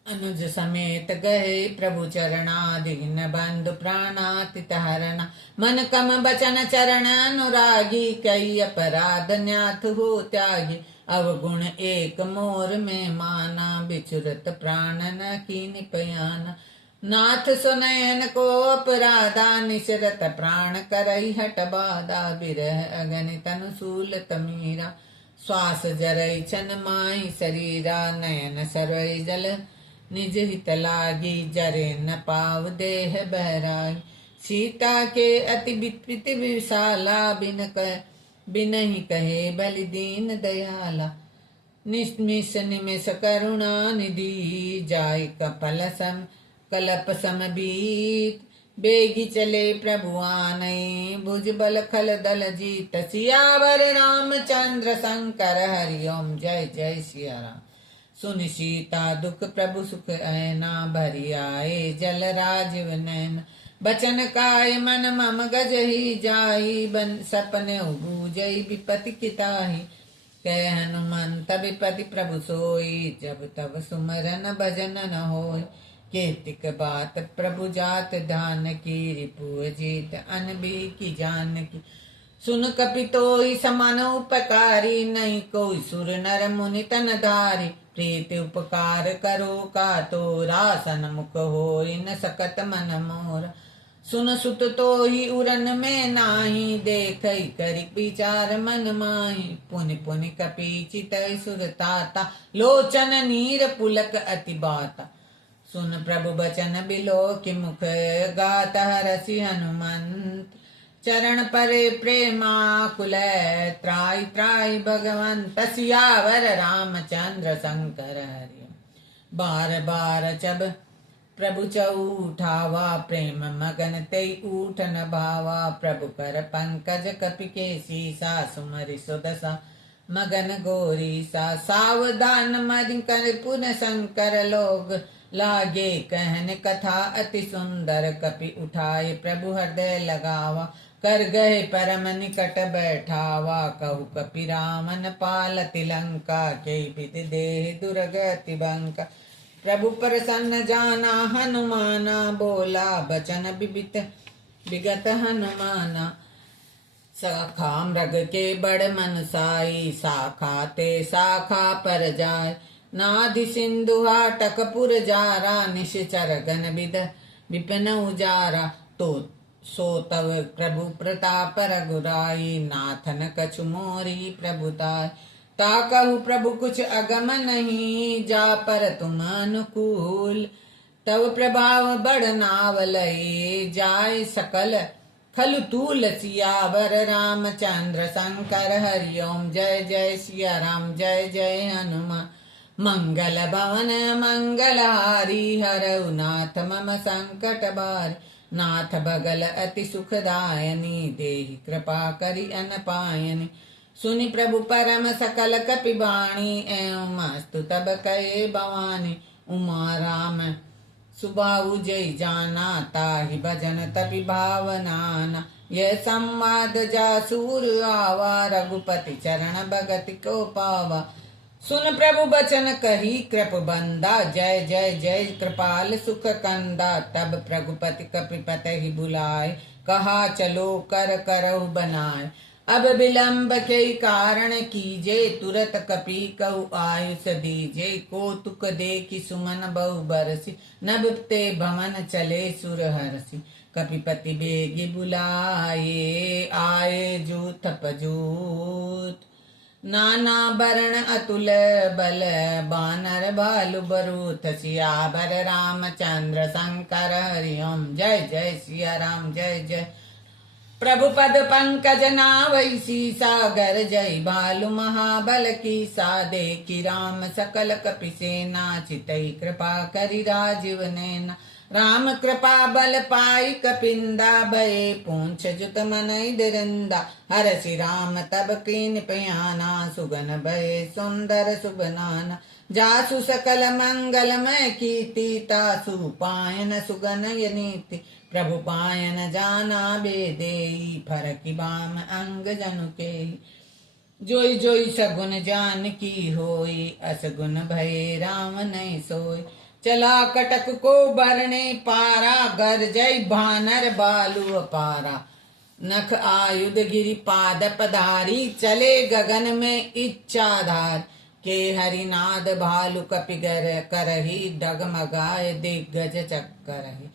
अनुज समेत गए प्रभु चरणाधीन बंधु प्राणातित हरण मन कम बचन चरण अनुरागी कई अपराध न्याथ हो त्यागी अवगुण एक मोर में माना बिचुरत प्राण न कीन पयाना नाथ सुनयन को अपराधा निशरत प्राण करई हट बाधा बिरह अगनि तनु सूल तमीरा श्वास जरई छन माई शरीरा नयन सरई जल निज हित लागी जरे न पाव देह बहराई सीता के अति विपरीत विशाला बिन ही कहे बलि दीन दयाला निस्मिष निमिष करुणा निधि जाय कपल सम कलप समबीत बेगी चले प्रभु आनई भुज बल खल दल जीत सियावर रामचंद्र शंकर हरिओम जय जय सिया राम सुनि सीता दुख प्रभु सुख ऐना भरी आए जल राजीव नैन बचन काय मन मम गज ही जाई बन सपने बूझई विपति किताही कह हनुमंत विपति प्रभु सोई जब तब सुमरन भजन न होय केतिक बात प्रभु जात ध्यान की रिपु जीत अनबी की जान की सुन कपितोई समान उपकारी नहीं कोई सुर नर मुनि तन धारी प्रीति उपकार करो का तो रासन मुख हो न सकत मन मोर सुन सुत तो ही उरन में नाही देख करी विचार मन माही पुनि पुनि कपि चित सुरताता लोचन नीर पुलक अति बाता सुन प्रभु बचन बिलो कि मुख गात हरसि हनुमंत चरण परे प्रेमा कुल त्राई त्राई भगवंत सियावर रामचंद्र शंकर हरि बार बार जब प्रभु चौठावा प्रेम मगन ते ऊठ न भावा प्रभु कर पंकज कपि के सीसा सुमरि सुदसा मगन गोरी सा सावधान मदि कर पुन शंकर लोग लागे कहन कथा अति सुंदर कपि उठाए प्रभु हृदय लगावा कर गए परम निकट बैठावा कहु कपि रामन पालति लंका के विधि देह दुर्गति बंका प्रभु प्रसन्न जाना हनुमाना बोला बचन विबित विगत हनुमाना शाखा मृग के बड़ मन साई, शाखा ते शाखा पर जाय। नाधि सिंधु हाटकपुर जारा, निश्चर गन विद विपिन उजारा। तो सो तव प्रभु प्रताप रघुराई, नाथन कछु मोरी प्रभुताय। ताकहु प्रभु कुछ अगम नहीं, जा पर तुम अनुकूल। तव प्रभाव बड़ नावलई, जाय सकल खलु तूल सियावर। रामचंद्र शंकर हरिओम, जय जय सिया राम, जय जय हनुमान। मंगल भवन मंगलहारी, हरऊ नाथ मम संकट बारी। नाथ बगल अति सुखदायनी, देहि कृपा करि अनपायनि। सुनि प्रभु परम सकल कपिबाणी, एवं मस्तु तब कहे भवानी। उमा राम सुबाहु जय जाना, ताहि भजन तपि भावनाना। यह संवाद जासूर आवा, रघुपति चरण भगति को पावा। सुन प्रभु बचन कही कृप बंदा, जय जय जय कृपाल सुख कंदा। तब प्रभुपति कपिपति बुलाए, कहा चलो कर करहु बनाए। अब विलंब के कारण कीजे, तुरत कपि कहु आयुष दीजे। कौतुक देखि सुमन बहु बरसी, नभ ते भवन चले सुर हरसी। कपिपति बेगी बुलाए, आए जूथ पजूत। नाना वर्ण अतुल बल, बानर भालु बरूथ। सियावर रामचंद्र शंकर हरिओम, जय जय सिया राम, जय जय। प्रभु पद पंकज नावै सीसा, गर जय भालु महाबल की सा। देखि राम सकल कपि सेना, चितई कृपा करि राजीव नैना। राम कृपा बल पाई कपिंदा, भये पूंछ जुत मनई दिरिंदा। हरसि राम तब कीन पयाना, सुगन भये सुंदर सुबनाना। जासु सकल मंगलमय कीर्ति, तासु पायन सुगन यनीति। प्रभु पायन जाना बेदेई, फरकि बाम अंग जनु के। जोई जोई सगुन जान की होई, असगुन भये राम नहीं सोई। चला कटक को बरने पारा, गर जय भानर बालु अपारा। नख आयुध गिरि पाद पधारी, चले गगन में इच्छाधार। के हरिनाद भालु कपिगर करही, डगमगाए दिग्गज चक्करही।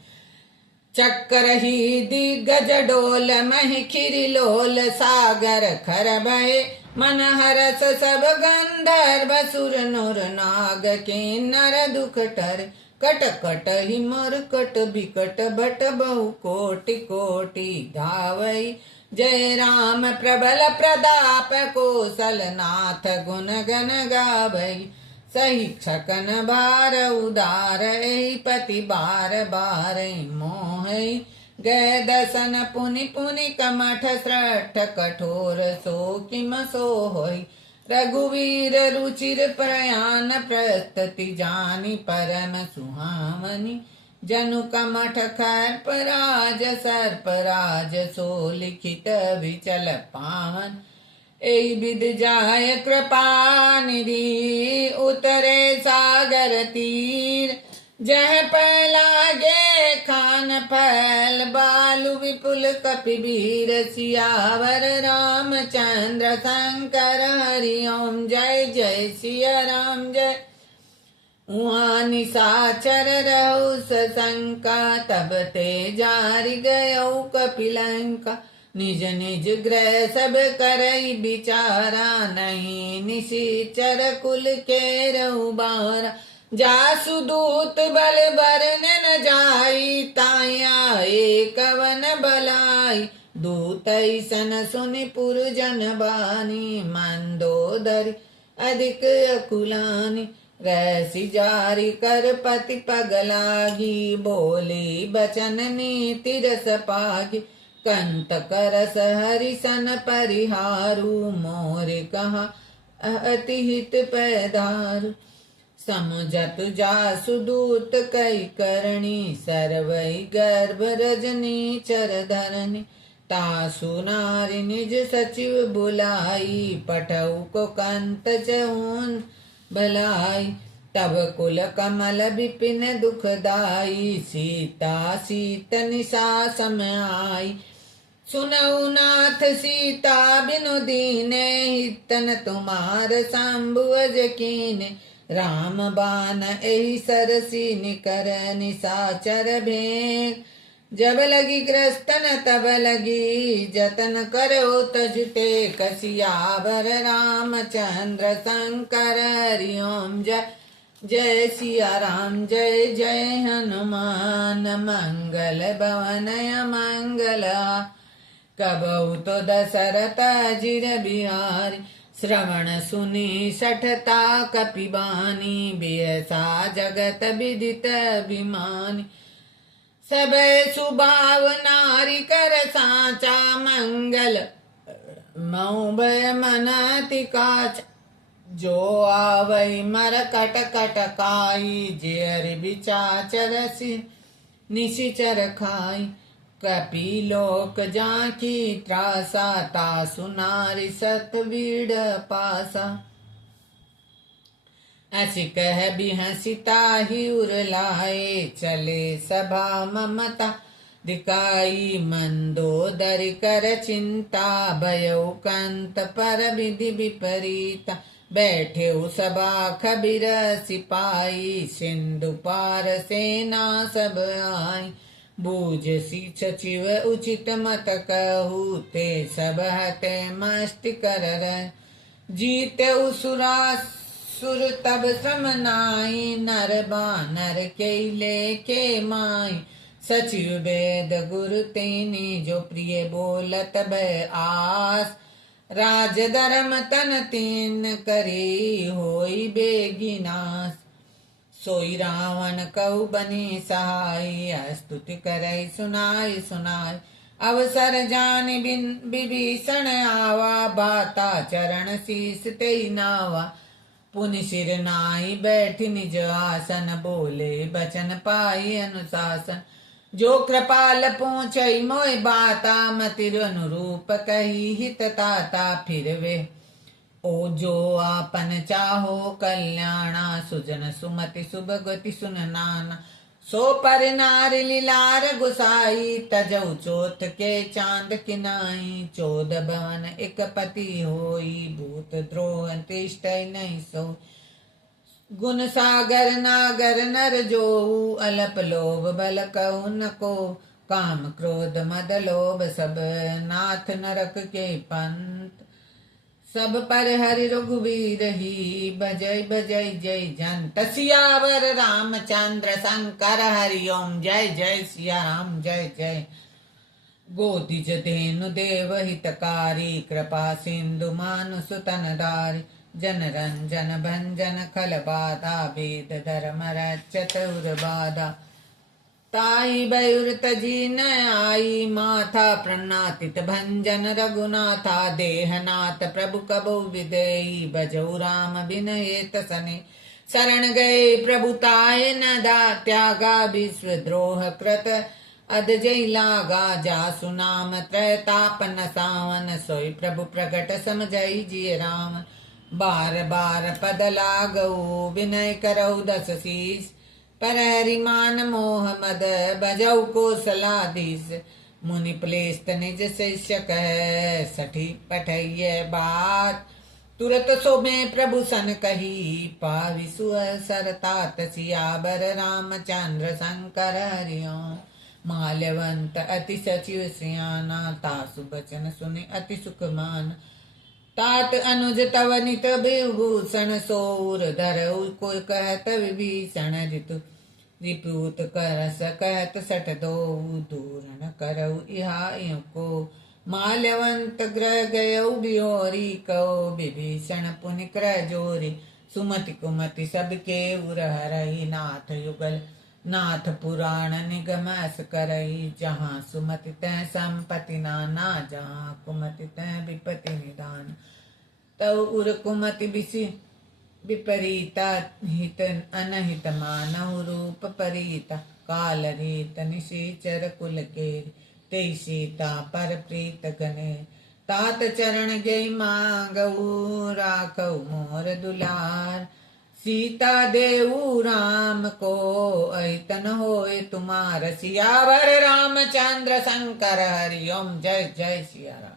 चक्करही दिग्गज डोल, महि खिरिलोल सागर खर भये। मन हरस सब गंधर्व सुर नुर नाग, किन्नर दुख टर। कट कट ही मरकट बिकट भट, बहु कोटि कोटि धावई। जय राम प्रबल प्रताप, कौशल नाथ गुण गण गावई। सही छकन बार उदार, एहि पति बार बार मोहई। गए दसन पुनि पुनि कमठ, श्रेष्ठ कठोर सो किम सो होई। रघुवीर रुचिर प्रयान, प्रस्तति जानी परम सुहावनी। जनु कमठ खरपराज, सर्पराज सो लिखित विचल पावन। एहि विधि जाय कृपा निधि, उतरे सागर तीर। जह पलागे खान फैल, बालु विपुल कपिवीर। सियावर रामचंद्र शंकर हरिओम, जय जय सिया राम जय। उहाँ निशाचर रहु सशंका, तब ते जारि गयौ कपिलंका। निज निज ग्रह सब करई बिचारा, नहीं निशिचर कुल के रहु बारा। जासु दूत बल बरन न जाई, ताया एक वन बलाई। दूत सन सुनि पुरजन बानी, मंदोदरी अधिक अकुलानी। रैसी जारी कर पति पगलागी, बोली बचन नीति रस पागी। कंत करस हरिसन परिहारू, मोरे कहा अति हित पैदारू। समुझत जासु दूत कई करणी, सरवई गर्भ रजनी चर धरणी। तासु नारी निज सचिव बुलाई, पठऊ को कंत चऊन भलाई। तब कुल कमल विपिन दुखदाई, सीता सीत निशा समय आई। सुनऊ नाथ सीता बिनु दीने, हितन तुम्हार सांबुअज कीने। राम बान एहि सरसी निकर, निसाचर भेंट। जब लगी ग्रस्तन तब लगी, जतन करो तजुते कसियावर। रामचंद्र शंकर हरि ओम जय जय सिया राम, जय जय हनुमान। मंगल भवन मंगला, कबहु तो दशरथ अजिर बिहारी। श्रवण सुनी सठता कपिबानी, बियसा जगत विदित अभिमानी। सबे सुभाव नारी कर साचा, मंगल मऊ भय मन अति काच। जो आवै मर कट कट काई, जेर बिचाचर निशिचर खाई। कपिलोक जाकी त्रासा, तासु नारी सतवीड पासा। ऐसी कह बिहसिता ही उरलाए, चले सभा ममता दिखाई। मंदोदरी कर चिंता, भयउ कंत पर विधि विपरीता। बैठे सभा खबीर सिपाही, सिंधु पार सेना सब आई। बूझ सी सचिव उचित मत कहू, ते सब हते मस्ति कर रहे। जीते उसुरा सुर तब श्रम नाई, नर बानर के लेके माई। सचिव वेद गुरु तेनी, जो प्रिय बोलत भय आस। राज धर्म तन तीन करी, होई बेगिनास। सोई रावण कहु बनी सहाय, स्तुति करई सुनाई सुनाई। अवसर जान विभीषण आवा, बाता चरण शीस तेई नावा। पुनि सिर नाई बैठि निज आसन, बोले बचन पाई अनुशासन। जो कृपाल पूछई मोय बाता, मतिर अनुरूप कही हित ताता। फिर वे ओ जो आपन चाहो कल्याणा, सुजन सुमति सुभगति सुन नाना। सो पर नारी लीलार गुसाई, तजऊ चोथ के चांद किनाई। 14 भवन एक पति होई, भूत द्रोह तिष्ठै नहीं सो। गुण सागर नागर नर जोऊ, अलप लोभ बल कहु न को। काम क्रोध मद लोभ सब, नाथ नरक के पंथ। सब पर हरि रघुवीर ही, बजय बजय जय जंत। सियावर रामचंद्र शंकर हरि ओम जय जय सिया राम जय जय। गोदिज धेनु देव हितकारी, कृपा सिंधु मानुष तन धारी। जन रंजन भंजन खल बाधा, वेद धर्म रक्षत उर बाधा। ताई बयुर तजी न आई, माथा प्रणातित भंजन रघुनाथा। देहनाथ प्रभु कबो विदेई, बजऊ राम बिनये तसने। शरण गए प्रभु ताय न दा, त्यागा विश्व द्रोह कृत अधजय लागा। जासु नाम त्रैतापन सावन, सोई प्रभु प्रगट समझई जिय राम। बार बार पद लागऊ, विनय करऊ दस शीस। पर हरि मान मोह मद, बजऊ कौशलाधीश। मुनि प्लेस्त निज शिष्य कह, सठी पठैय बात। तुरत सोमे प्रभु सन कही, पावि सुअसर तात। सियावर रामचंद्र शंकर हरि ओम। माल्यवंत अति सचिव सियाना, तासु बचन सुनि अति सुख मान। तात अनुज तव नित विभूषण, सोर धरऊ कोई कहत विभीषण। ऋतु रिपुत करस कहत सठ दो, दूर न करऊ इहा इउ को। माल्यवंत ग्रह गयऊ बिहोरी, कहो विभीषण पुनि क्रय जोरी। सुमति कुमति सबके उर हरई, नाथ युगल नाथ पुराण निगम अस करई। जहाँ सुमति तह संपत्ति नाना, जहाँ कुमति तह विपत्ति निदान। तव उर कुमति बिसि विपरीता, हित अनहित मानहु रूप परीता। काल रीत निशिचर कुल केरी, तेई सीता पर प्रीत गने। तात चरण गई मांगऊ, राखऊ मोर दुलार। सीता देऊ राम को ऐतन होए तुम्हार सियावर रामचंद्र शंकर हरि ओम जय जय सिया राम।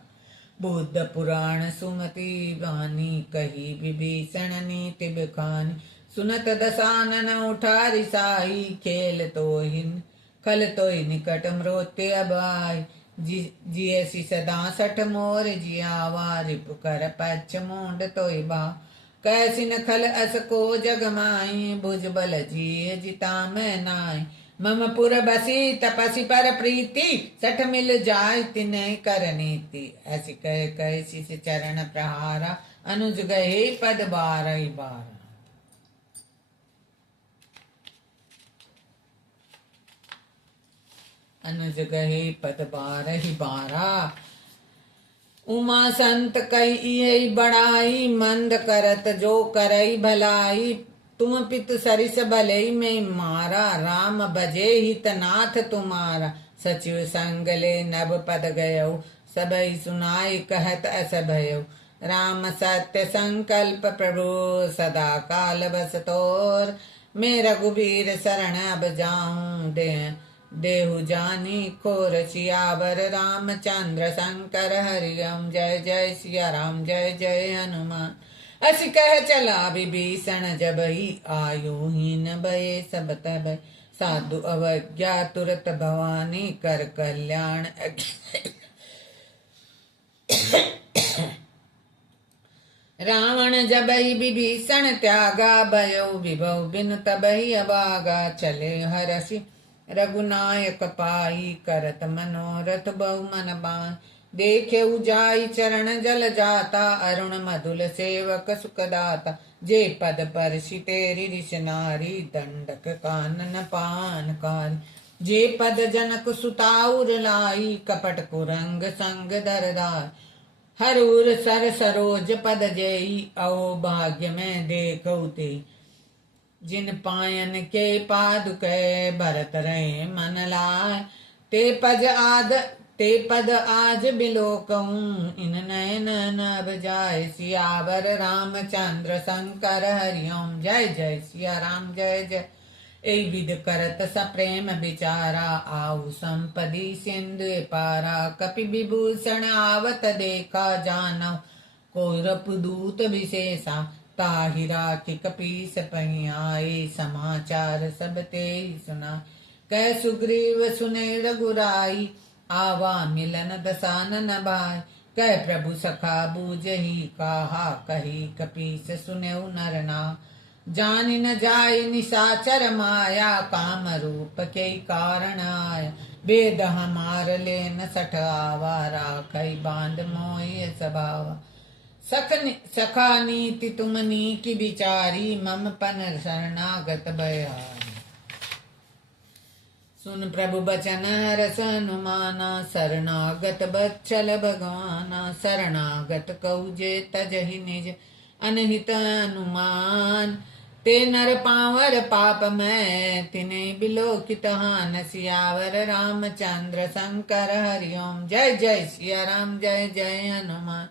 बुद्ध पुराण सुमति बानी कही विभीषण नीति बखानी सुनत दसानन उठा रिसाई खेल तो हिन खल तो निकट मृत्य अबाई जियसी सदा सठ मोर जियावा रिपु कर पच्छ मूंड तो बा कैसी न खल अस को जगमाई भुज बल जिय जिता मैं नाई मम पुर बसी तपसी पर प्रीति सठ मिल जाय तिन्ह कर नीति ऐसी कह कैसी से चरण प्रहारा अनुज गए पद बारह बारह। अनुज गए पद बारह बारह। उमा संत कही बड़ाई मंद करत जो करई भलाई तुम पित सरिस भले में मारा राम भजे हित नाथ तुम्हारा सचिव संगले नभ पद गयो सबई सुनाई कहत अस भयो राम सत्य संकल्प प्रभु सदा काल बस तोर मैं रघुबीर शरण अब जाऊं देहु जानी खोर सियावर रामचंद्र शंकर हरि ओम जय जय सिया राम जय जय हनुमान। अस कह चला विभीषण जब ही आयुहीन भये सब तब साधु अवज्ञा तुरत भवानी कर कल्याण रावण जब ही विभीषण त्यागा भयो विभव बिन तब ही अभागा चले हरसि रघुनायक पाई करत मनोरथ बहु मन बान देखे उजाई चरण जल जाता अरुण मधुल सेवक सुखदाता जे पद पर तेरी ऋष नारी दंडक कानन पान कारी जे पद जनक सुताउर लाई कपट कुरंग संग दरदार हरूर सर सरोज पद जेई अहो भाग्य में देखौ ते जिन पायन के पादुके भरत रहे मन लाय ते पद आज बिलोकऊं इन नयन नभ जाय सियावर रामचंद्र शंकर हरि ओम जय जय सिया राम जय जय। ए विद करत सप्रेम विचारा आउ संपदी सिंधु पारा कपि विभूषण आवत देखा जानव कौरप दूत विशेषा ताहि राखि कपीस पहि आए समाचार सब ते सुना कै सुग्रीव सुने रघुराई आवा मिलन दसानन भाई कै प्रभु सखा बूझहि कहा कही कपीस सुनेउ नर नाम जानि न जाय निशाचर माया काम रूप के कारण आया वेद हमार लेन सठ आवा राखै बांध मोहि स्वभावा सखा नीति तुम नीति विचारी मम पन शरणागत भयारी सुन प्रभु बचन हरस हनुमाना शरणागत बच्चल भगवाना शरणागत कहु जे तजहि निज अनहित अनुमान ते नर पावर पाप मैं तिने बिलोकित हान सियावर रामचंद्र शंकर हरि ओम जय जय सिया राम जय जय हनुमान।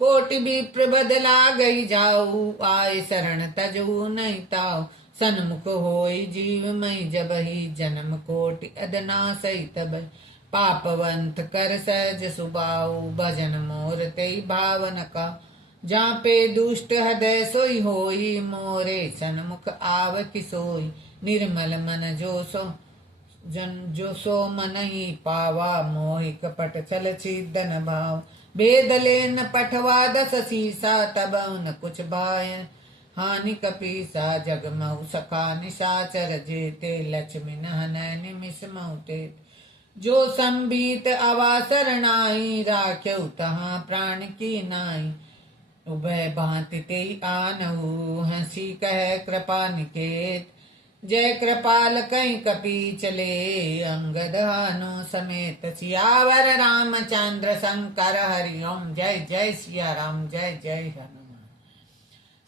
कोटि विप्र बदला गई जाऊ आए शरण तजू नहीं ताऊ सन्मुख होई जीव मई जब ही जन्म कोटि अदना सही तब पापवंत कर सहज सुबाऊ भजन मोर ते भावन का जहाँ पे दुष्ट हृदय सोई होई मोरे सन्मुख आव किसोई निर्मल मन जो सो मन ही पावा मोहि कपट चल छिदन भाव भेद लेन पठवा दस सीसा तब न कुछ भाय हानि कपीसा जगमहु सखा निशाचर जेते लक्ष्मी नहन निमिष मऊते जो संबीत अवासर नाई राख्यउ तहाँ प्राण की नाई उभय भांति ते आनहु हंसी कह कृपा निकेत जय कृपाल कई कपी चले अंगद हानो समेत सियावर रामचंद्र शंकर हरि ओम जय जय सिया राम जय जय हनुमान।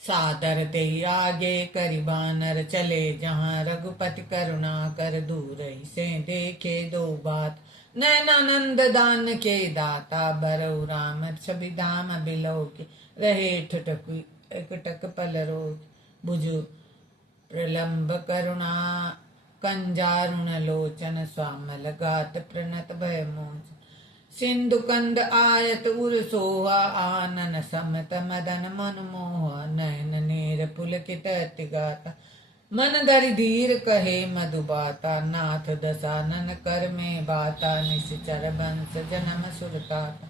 सादर ते आगे करि बानर चले जहाँ रघुपति करुणा कर दूर से देखे दो बात नैनानंद दान के दाता बरऊ राम छवि धाम बिलो के रहे ठुटक टक पल रोज बुझु प्रलंब करुणा कंजारुण लोचन स्वामल गात प्रणत भय मोच सिंधु कंद आयत उर सोहा आनन समत मदन मन मोहा नयन नीर पुलकित अति गाता मन धरि धीर कहे मधुबाता नाथ दसानन कर में बाता निश्चर बंस जन्म सुरताता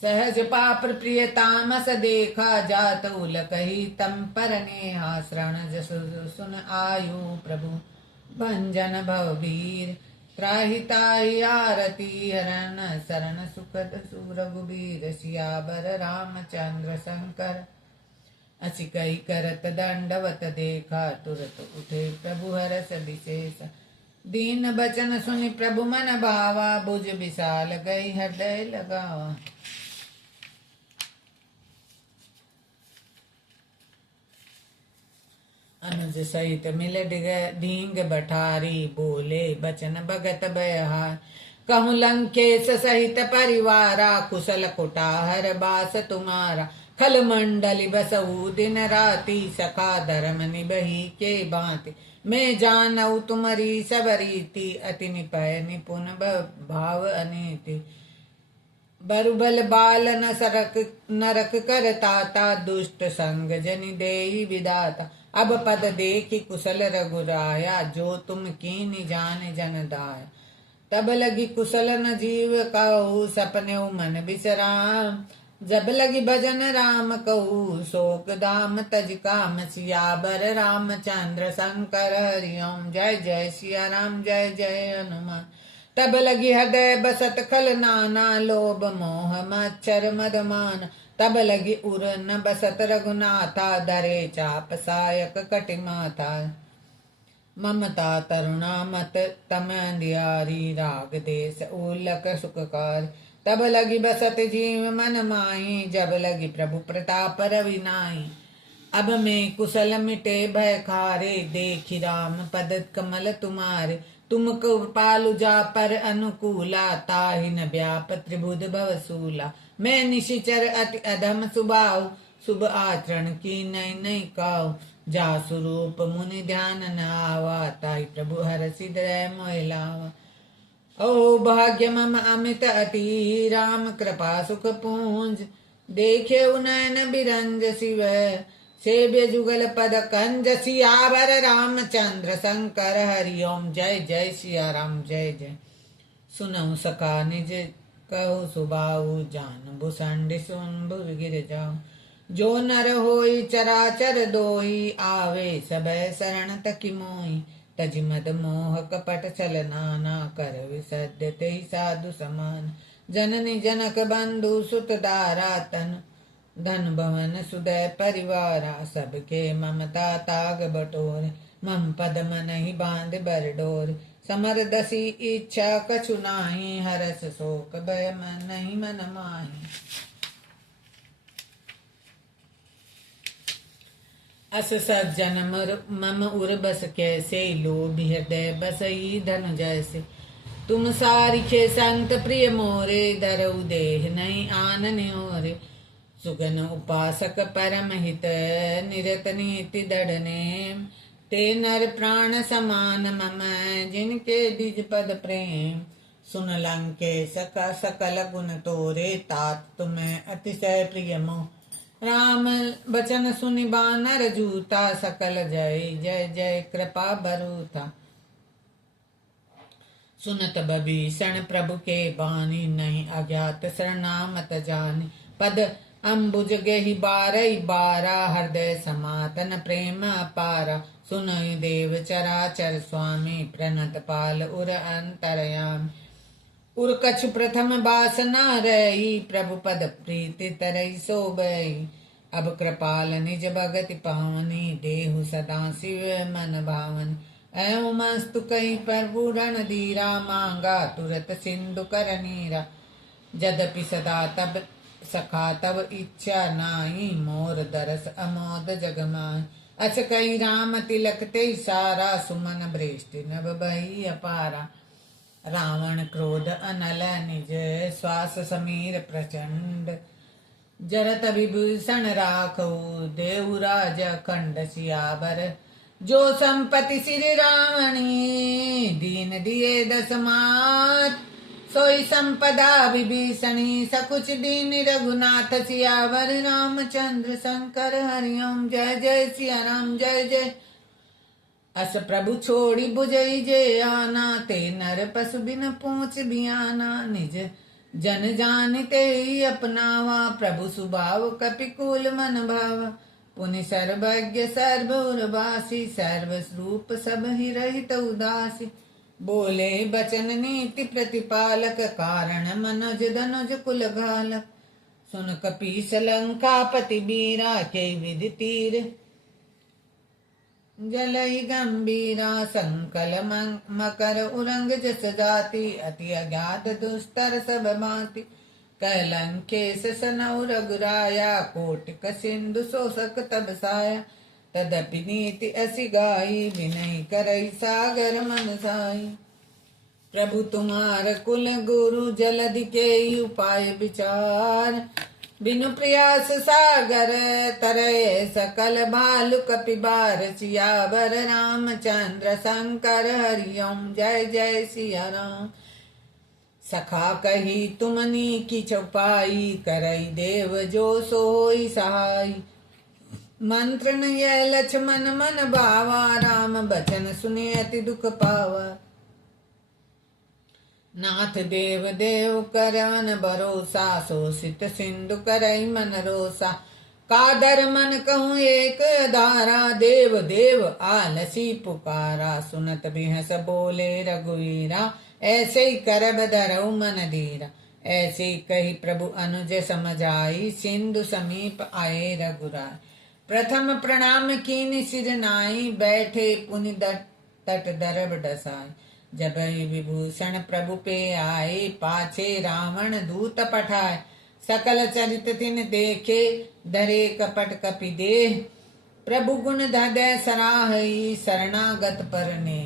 सहज पाप प्रिय तामस देखा जात उल कही तम पर नेहा शरण जस सुन आयु प्रभु भंजन भवबीर त्राहि ताहि आरती हरण शरण सुखद सुरघुबीर सियावर रामचंद्र शंकर असि कही करत दंडवत देखा तुरत उठे प्रभु हरस विशेष दीन बचन सुनि प्रभु मन भावा भुज विशाल गई हृदय लगावा अनुज सहित मिल ढींग बठारी बोले बचन भगत बयहार कहूँ लंकेश सहित परिवारा कुशल कुटाहर बास तुम्हारा खल मंडली बसऊ दिन राती सखा धर्म निबही के बांति मैं जानऊ तुम्हारी सब रीति अति निपय निपुण भाव अनीति बरुबल बाल न सरक नरक करताता दुष्ट संग जनि देहि विदाता अब पद देखि कुशल रघुराया जो तुम कीनि जान जन दाया तब लगी कुशल न जीव कहू सपने मन बिसराम जब लगी भजन राम कहू शोक दाम तज काम सियाबर रामचंद्र शंकर हरिओम जय जय सिया राम जय जय हनुमान तब लगी हृदय बसत खल नाना लोभ मोह मच्छर मदमान तब लगी उर न बसत रघुनाथा दरे चाप सायक कटि माथा ममता तरुणा मत तम अंधियारी राग देश उलक सुखकार तब लगी बसत जीव मन माही जब लगी प्रभु प्रताप रविनाई अब मैं कुशल मिटे भय खारे देखि राम पद कमल तुम्हारे तुम कृपालु जा पर अनुकूला ताहि न व्याप त्रिभुज भवसूला मैं निशिचर अति अधम सुभाव शुभ आचरण की नई नई काऊ जा स्वरूप मुनि ध्यान न आवा ताहि प्रभु हर सिदय मोहिलावा ओ भाग्य मम अमित अति राम कृपा सुख पूंज देखे नयन बिरंज शिव सेव्य जुगल पद कंज सियावर रामचंद्र शंकर हरिओम जय जय सिया राम जय जय सुनऊ सका निज कहो सुबाऊ जान भूषण सुन गिर जाओ जो नर होई चराचर दोई आवे सब शरण तकी मोई तज मद मोह कपट छल नाना कर विसद्य ते साधु समान जननी जनक बंधु सुत दारा तन धन भवन सुदय परिवारा सबके ममता ताग बटोर मम पद मन ही बांध बर डोर समर दसी इच्छा कछु नाही हरस शोक भय मन नहीं मन माही अस सज्जन मम उर बस कैसे लोभ हृदय बसई धन जैसे तुम सारिखे संत प्रिय मोरे धरऊ देह नहीं आनन ओरे सुगन उपासक परम हित निरत नीति दढ़ने ते नर प्राण समान मम जिनके द्विज पद प्रेम सुन लंके सका सकल गुण तोरे तात तुम्हें अतिशय प्रिय मोह राम बचन सुनि बानर जूता सकल जय जय जय कृपा बरूथा सुनत बभीषण प्रभु के बानी नहीं अज्ञात शरणामत जानी पद अम्बुज गेहि बारई बारा हृदय समातन प्रेम अपारा सुनई देव चराचर स्वामी प्रणत पाल उर अंतरयामी उर कछु प्रथम बासना रही प्रभु पद प्रीति तरई सोबई अब कृपाल निज भगति पावनी देहु सदा शिव मन भावन ऐ मस्तु कही प्रभु रण धीरा मांगा तुरत सिंधु कर नीरा जदपि सदा तब सखा तब इच्छा नाई मोर दरस अमोद जगमाय अस कही राम तिलक ते सारा सुमन भ्रेष्टि नभ बही अपारा रावण क्रोध अनल निज श्वास समीर प्रचंड जरत विभूषण राखऊ देवराज खंड सियावर जो संपत्ति श्री रावणी दीन दिए दस मात, सोई संपदा विभीषणी सकुच दीन रघुनाथ सियावर रामचंद्र शंकर हरिओम। जय जय सिया राम जय जय। अस प्रभु छोड़ी बुझई जे आना, ते नर पशु बिन पूछ बियाना। निज जन जानिते ही अपनावा, प्रभु सुभाव कपिकुल मन भावा। पुनि सर्वज्ञ सर्वउरवासी, सर्वस्वरूप सब ही रहित उदासी। बोले बचन नीति प्रतिपालक, कारण मनोज धनुज कुल घालक। सुन कपीस लंकापति बीरा, के विधि तीर जलई गंभीरा। संकल मकर उरंग जस जाति, अति अज्ञात दुस्तर सब भांति। कैलंकेश सनौ रघुराया, कोटिक सिंधु शोषक तब साया। तदपि नीति असी गाई, विनय करई सागर मन साई। प्रभु तुम्हार कुल गुरु, जलधि के उपाय विचार। बिनु प्रयास सागर तरय, सकल भालु कपिबार। सियावर रामचंद्र शंकर हरिओम। जय जय सिया राम। सखा कही तुमनी की चौपाई, करई देव जो सोई सहाय। मंत्र नय लक्ष्मण मन भावा, राम बचन सुने अति दुख पावा। नाथ देव देव करन भरोसा, शोषित सिंधु करई मन रोसा। कादर मन कहूँ एक धारा, देव देव आलसी पुकारा। सुनत बिहस बोले रघुवीरा, ऐसे ही करब धरऊ मन धीरा। ऐसे कही प्रभु अनुज समझाई, सिंधु समीप आए रघुराय। प्रथम प्रणाम कीन सिर नाई, बैठे पुनि तट दरब डसाई। जब विभूषण प्रभु पे आए, पाछे रावण दूत पठाए। सकल चरित तिन देखे, धरे कपट कपि देह। प्रभु गुण हृदय सराहई, शरणागत परने।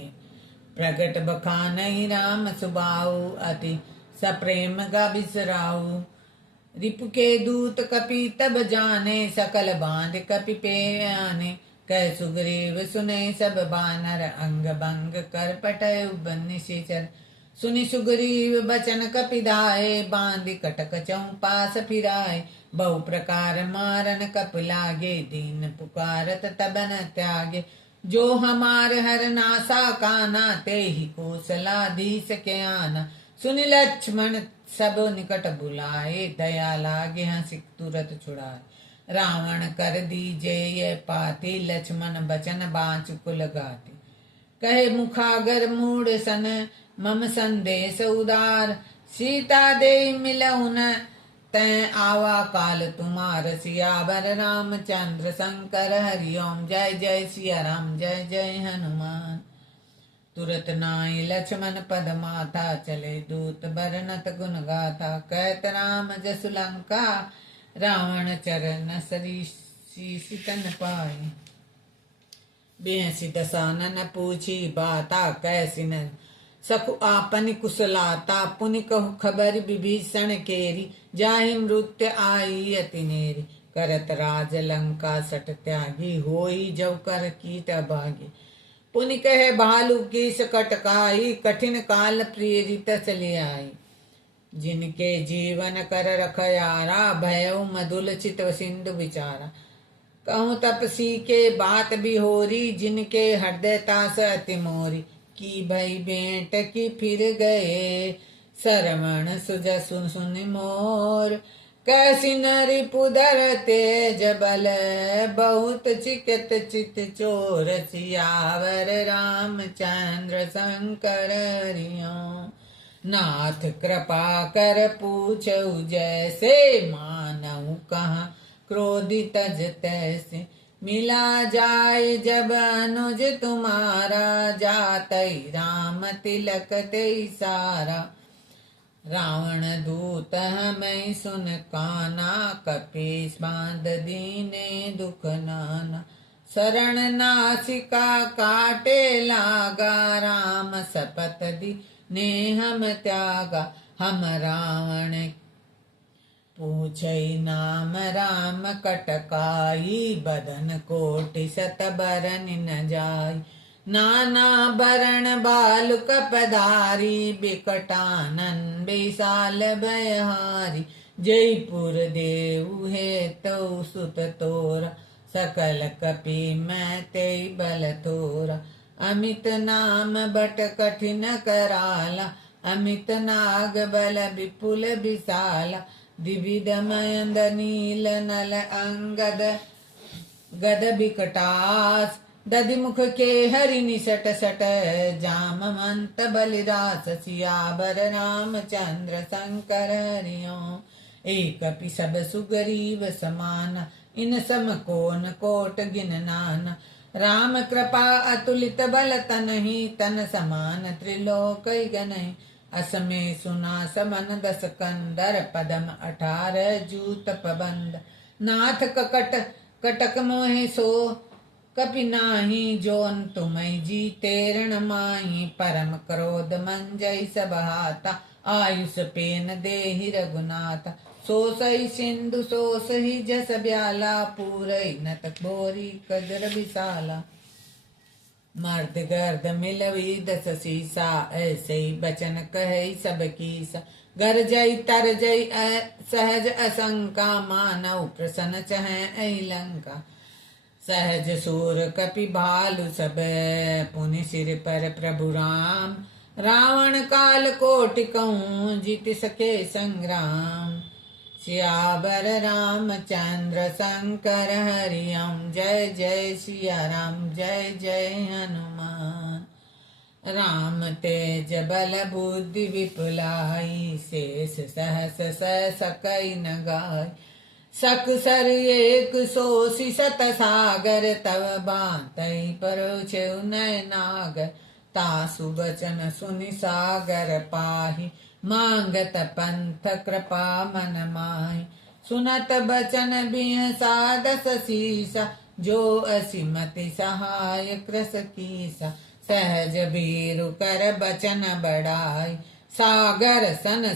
प्रगट बखानई राम सुबाऊ, अति सप्रेम गा बिसराऊ। रिपु के दूत कपि तब जाने, सकल बांध कपि पे आने। कह सुग्रीव सुने सब बानर, अंग भंग कर पटय निशिचर। सुनि सुग्रीव बचन कपिधाए, बांधि कटक चौपास फिराए। बहु प्रकार मारन कप लागे, दीन पुकारत तबन त्यागे। जो हमार हर नासा काना, ते ही कौशलाधीश के आना। सुनि लक्ष्मण सब निकट बुलाए, दया लागे हंसी तुरत छुड़ाए। रावण कर दीजे ये पाती, लक्ष्मण बचन बाँच कुल गाती। कहे मुखागर मूड सन, मम संदेश उदार। सीता दे मिलऊ न तै, आवा काल तुम्हार। सियावर रामचंद्र शंकर हरिओम। जय जय सिया राम जय जय हनुमान। तुरत नाई लक्ष्मण पद माथा, चले दूत बरनत गुण गाथा। कहत राम जसु लंका, रावण चरण शीश तन पाई। बेहसी दसानन पूछी बाता, कैसी न सखु आपन कुशलाता। पुनि कहु खबर विभीषण केरी, जाहि मृत्यु आई अति नेरी। करत राज लंका सट त्यागी, होई जव कर कीट अभागी। पुनि कहे भालू की सकटकाई, कठिन काल प्रेरित चली आई। जिनके जीवन कर रखयारा, भयउ मधुल चितव सिंधु विचारा। कहूँ तपसी के बात बिहोरी, जिनके हृदय तास अति मोरी। की भई भेंट की फिर गए, सरवण सुज सुन सुन मोर। कैसी नरी पुदर तेज बल, बहुत चिकत चित चोर। सियावर रामचंद्र शंकर हरिओम। नाथ कृपा कर पूछऊ जैसे, मानऊ कहाँ क्रोधित तैसे। मिला जाय जब अनुज तुम्हारा, जातई राम तिलक तेई सारा। रावण दूत हमें सुन काना, कपीस बांध दीने दुख नाना। शरण नासिका काटे लागा, राम शपथ दी ने हम त्यागा। हम रावण पूछई नाम राम कटकाई, बदन कोटि सत बरन न जाई। नाना बरण बालु कपधारी, बिकटानन बिसाल बयहारी। जयपुर देव हे तो सुत तोरा, सकल कपि मैं ते बल तोरा। अमित नाम बट कठिन कराला, अमित नाग बल विपुल विशाला। द्विविध मयंद नील नल अंगद, गद बिकटास। दधिमुख के हरि निसट सट, जामवंत बलिदास। सियावर रामचंद्र शंकर हरिओ, एक कपि सब सुग्रीव समान। इन सम कोन कोट गिन नाना। राम कृपा अतुलित बल तनहि, तन समान त्रिलोक गनहि। असमे सुना समन दस कंदर, पदम 18 जूत पबंद। नाथ ककट कटक मोहि सो, कपि नाही जोन तुम्हि जीते रण माही। परम क्रोध मंजई सब हाता, आयुष पेन देहि रघुनाथ। सो सही सिंधु सो सही जस ब्याला, पूरई नत भोरी कजर विशाला। मर्द गर्द मिलवी दस सीसा, ऐसे ही बचन कहे सब कीसा। घर जई तर जई सहज असंका, मानव प्रसन्न चहे ऐ लंका। सहज सूर कपि भालु सब, पुनि सिर पर प्रभु राम। रावण काल कोटि कहूँ, जीत सके संग्राम। सियावर रामचंद्र शंकर हरिओम, जय जय सिया राम जय जय हनुमान। राम तेज बल बुद्धि विपुलाई, शेष सहस सकई न गाय। सकुसर एक सोसी सत सागर, तव बातई परोछेउ नयनागर। तासु बचन सुनि सागर पाहि, मांगत पंथ कृपा मन माहि। सुनत बचन बिहसा दस सीसा, जो असिमति सहाय कृस कीसा। सहज बीरु कर बचन बढ़ाई, सागर सन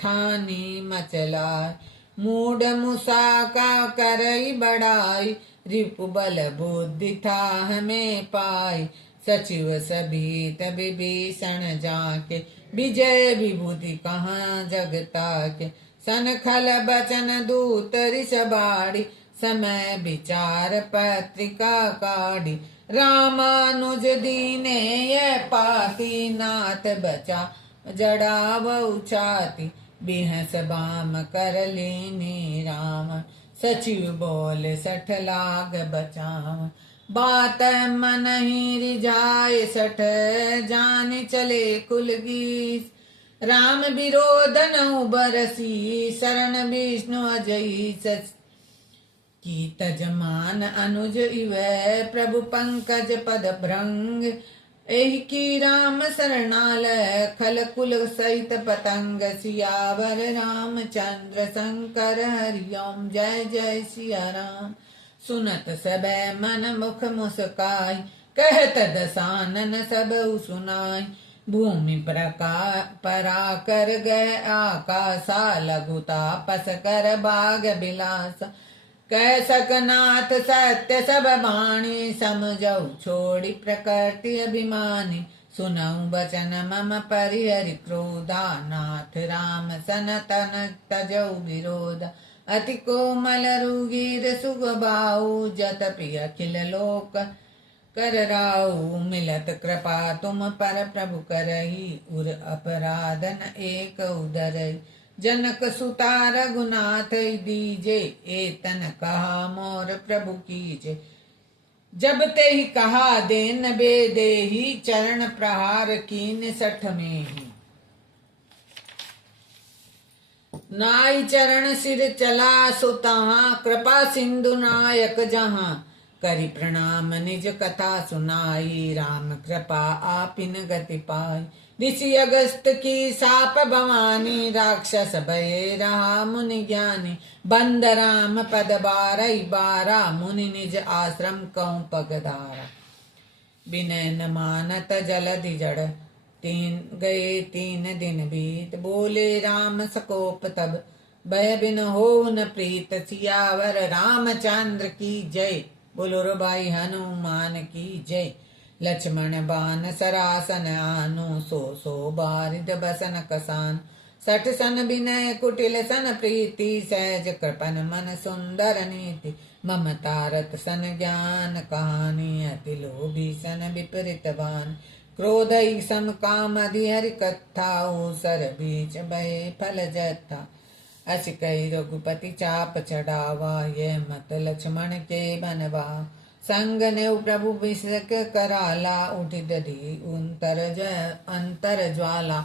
ठानी मचलाय। मूड मुसा का करई बढ़ाई, रिपु बल बुद्धि था हमें पाई। सचिव सभीत विभीषण जाके, विजय विभूति कहाँ जगता के। सन खल बचन दूत ऋष बाड़ी, समय विचार पत्रिका काढ़ी। रामानुज दीने ये पाती, नाथ बचा जड़ावऊ छाती। बिहस बाम कर लीनी राम, सचिव बोल सठ लाग बचाव। बात मन ही रिझाए सठ, जान चले कुलगीस। राम विरोधन बरसी, शरण विष्णु अजयी सच। की तजमान अनुज इवै, प्रभु पंकज पद भृंग। एहि की राम शरणाल, खल कुल सहित पतंग। सियावर रामचंद्र शंकर हरिओम, जय जय सिया राम। सुनत सबे मन मुख मुस्काई, कहत दसानन सब सुनाई। भूमि परा कर गए आकाशा, लघुता पस कर बाग बिलासा। कह सकनाथ सत्य सब बाणी, समझऊ छोड़ी प्रकृति अभिमानी। सुनऊ बचन मम परिहरि क्रोधा, नाथ राम सनतन तजऊ विरोधा। अति कोमल रुगीर सुगबाऊ, जतपि अखिल लोक कर राऊ। मिलत कृपा तुम पर प्रभु करही, उर अपराधन एक उदरई। जनक सुता रघुनाथ दीजे, एतन कहा मोर प्रभु कीजे। जब ते ही कहा देन बेदेही, चरण प्रहार कीन सठ में ही। नाई चरण सिर चला सुतहा, कृपा सिंधु नायक जहाँ। करि प्रणाम निज कथा सुनाई, राम कृपा आपिन गति पाई। ऋषि अगस्त की साप भवानी, राक्षस भये रहा मुनि ज्ञानी। बंद राम पद 12 मुनि निज आश्रम कहूँ पगधारा। विनय न मानत जलधि जड़, तीन दिन बीत। बोले राम सकोप तब, भय बिन हो न प्रीत सियावर रामचंद्र की जय। बोलो रे भाई हनुमान की जय। लक्ष्मण बान सरासन आनु सो सो बारिद बसन कसान। सठ सन विनय कुटिल सन प्रीति सहज कृपन मन सुंदर नीति। ममता रत सन ज्ञान कहानी अति लोभी सन विपरीत बान। क्रोध सम काम हरि कथा सर बीच भय फल जथा। अस कई रघुपति चाप चढ़ावा ये मत लक्ष्मण के बनवा। संग ने प्रभु विषक कराला उठ दधी अंतर ज्वाला।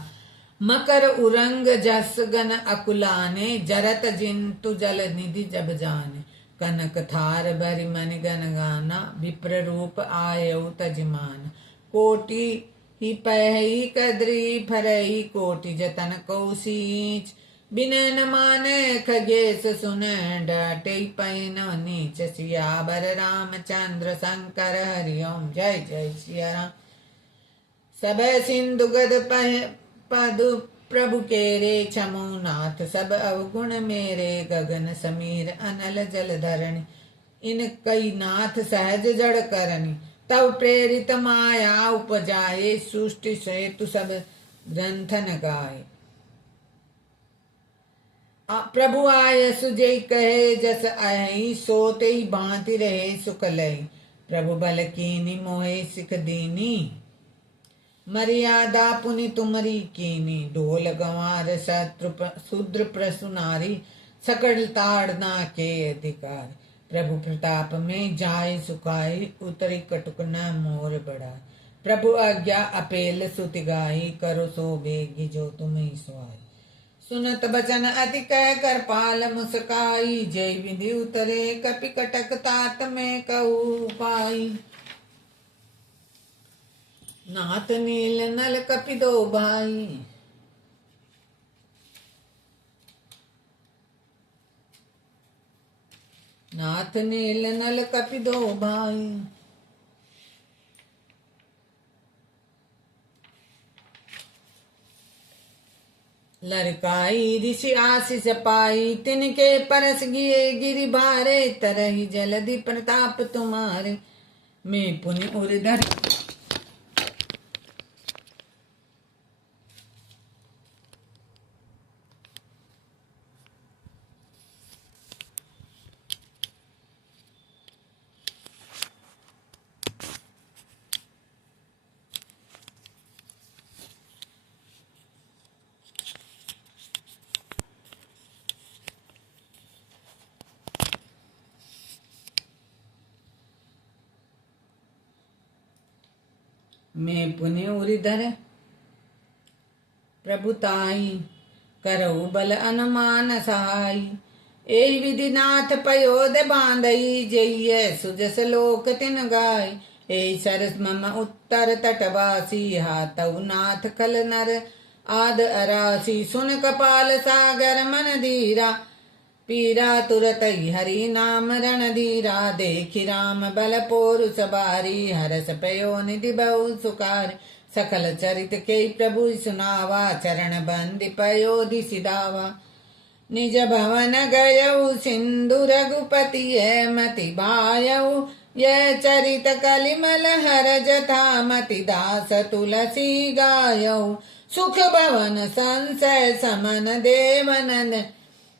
मकर उरंग जस गन अकुलाने जरत जिंतु जल निधि जब जाने। कनक थार भरि मन गन गाना विप्र रूप आयु तजमान। कोटि ही पही कद्री फरही कोटि जतन कौशीच। बिनय न माने खगेश सुने डाटे पैन नीच। सियावर रामचंद्र शंकर हरिओम जय जय सिया राम। सब सिंधु गद पदु प्रभु केरे छमो नाथ। सब अवगुण मेरे गगन समीर अनल जल धरणी। इन कई नाथ सहज जड़ करनी। तब प्रेरित माया उपजाए सृष्टि सेतु सब ग्रंथन गाए। प्रभु आय सुजय कहे जस आई सोते भांति रहे सुख लय। प्रभु बल कीनी मोहे सिख दीनी मर्यादा पुनि तुमरी कीनी। ढोल गंवार शूद्र प्रसुनारी सकल ताड़ना के अधिकार। प्रभु प्रताप में जाय सुखाई उतरी कटुक न मोर बड़ा। प्रभु आज्ञा अपेल सुति गाई करो सो बेगी जो तुम्हें सुहाई। सुनत बचन अति कह कर पाल मुस्काई। जय विधि उतरे कपि कटक तात में कहू पाई। नाथ नील नल कपि दो भाई। नाथ नील नल कपि दो भाई। लड़काई ऋषि आशीष पाई तिनके परस गिए गिरि भारे। तरही जलधि प्रताप तुम्हारे मैं पुनि उर्धर। मैं पुनि उरिधर प्रभुताई करऊ बल अनुमान सहाय। एहि विधि नाथ पयोद बांधई जइय सुजस लोक तिन गाय। एहि सरस मम उत्तर तटवासी हाथऊ नाथ कल नर आद अरासी। सुन कपाल सागर मन धीरा पीरा तुरत हरि नाम रणधीरा। देखि राम बल पोरुष बारी हरस पयो निधि बहु सुखारी। सकल चरित के प्रभु सुनावा चरण बंदि पयोधि सिधावा। निज भवन गयऊ सिंधु रघुपति मति भायऊ। यह चरित कलिमल हर जथा मति दास तुलसी गायऊ। सुख भवन संशय समन देवनन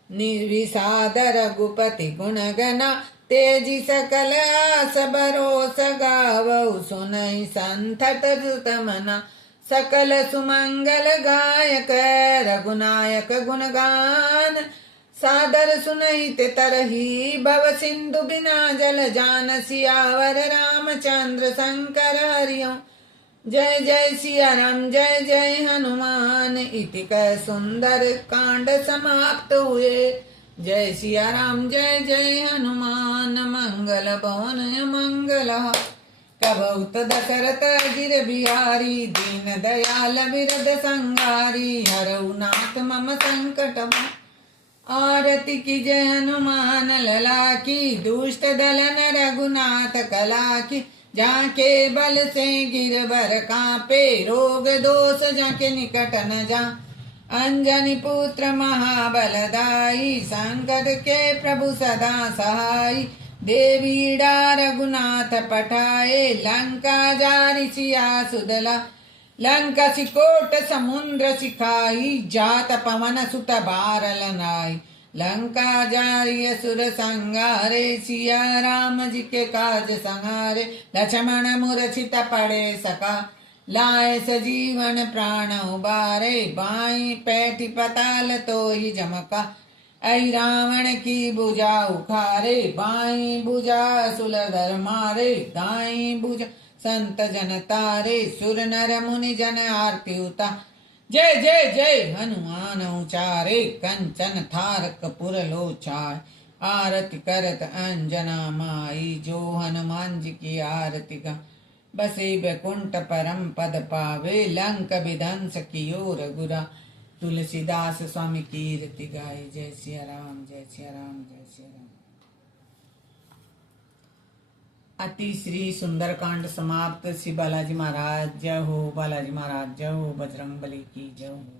निर्विषाद रघुपति गुण गना। तेजी सकल आस भरोस गावऊ सुनई संतत सुतमना। सकल सुमंगल गायक रघुनायक गुणगान। सादर सुनई ते तरही भव सिंधु बिना जल जान। सियावर रामचंद्र शंकर हरिओ जय जय सिया राम जय जय हनुमान। इति कह सुंदर कांड समाप्त हुए। जय सिया राम जय जय हनुमान। मंगल भवन मंगल कबहुत दशरथ गिर बिहारी। दीन दयाल विरद संगारी हरऊ नाथ मम संकट। आरती की जय हनुमान लला की। दुष्ट दलन रघुनाथ कला की। जाके बल से गिरवर कांपे रोग दोष जाके निकट न जा। अंजनी पुत्र महाबलदाई, संकट के प्रभु सदा सहाय। देवीड़ा रघुनाथ पठाए, लंका जारि सिया सुदला। लंका सिकोट समुद्र सिखाई, जात पवन सुत बारल नाई। लंका जारी असुर संगारे, सिया राम जी के काज संहारे। लक्ष्मण मूर्छित पड़े सका, लाए सजीवन प्राण उबारे। बाई पैठी पताल तो ही जमका, ऐ रावण की भुजा उखारे। बाई भुजा सुलधर मारे, दाई भुजा संत जन तारे। सुर नर मुनि जन आरती उता, जय जय जय हनुमान उचारे। कंचन थार कपूर लोचाय, आरती करत अंजना माई। जो हनुमान जी की आरती गा, बसे बैकुंठ परम पद पावे। लंक विध्वंस कियो रघुरा, तुलसीदास स्वामी कीर्ति गाय। जय सिया राम, जय सिया राम, जय सिया राम। अति श्री सुंदरकांड समाप्त। श्री बालाजी महाराज जय हो, बालाजी महाराज जय हो, बजरंग बली की जय हो।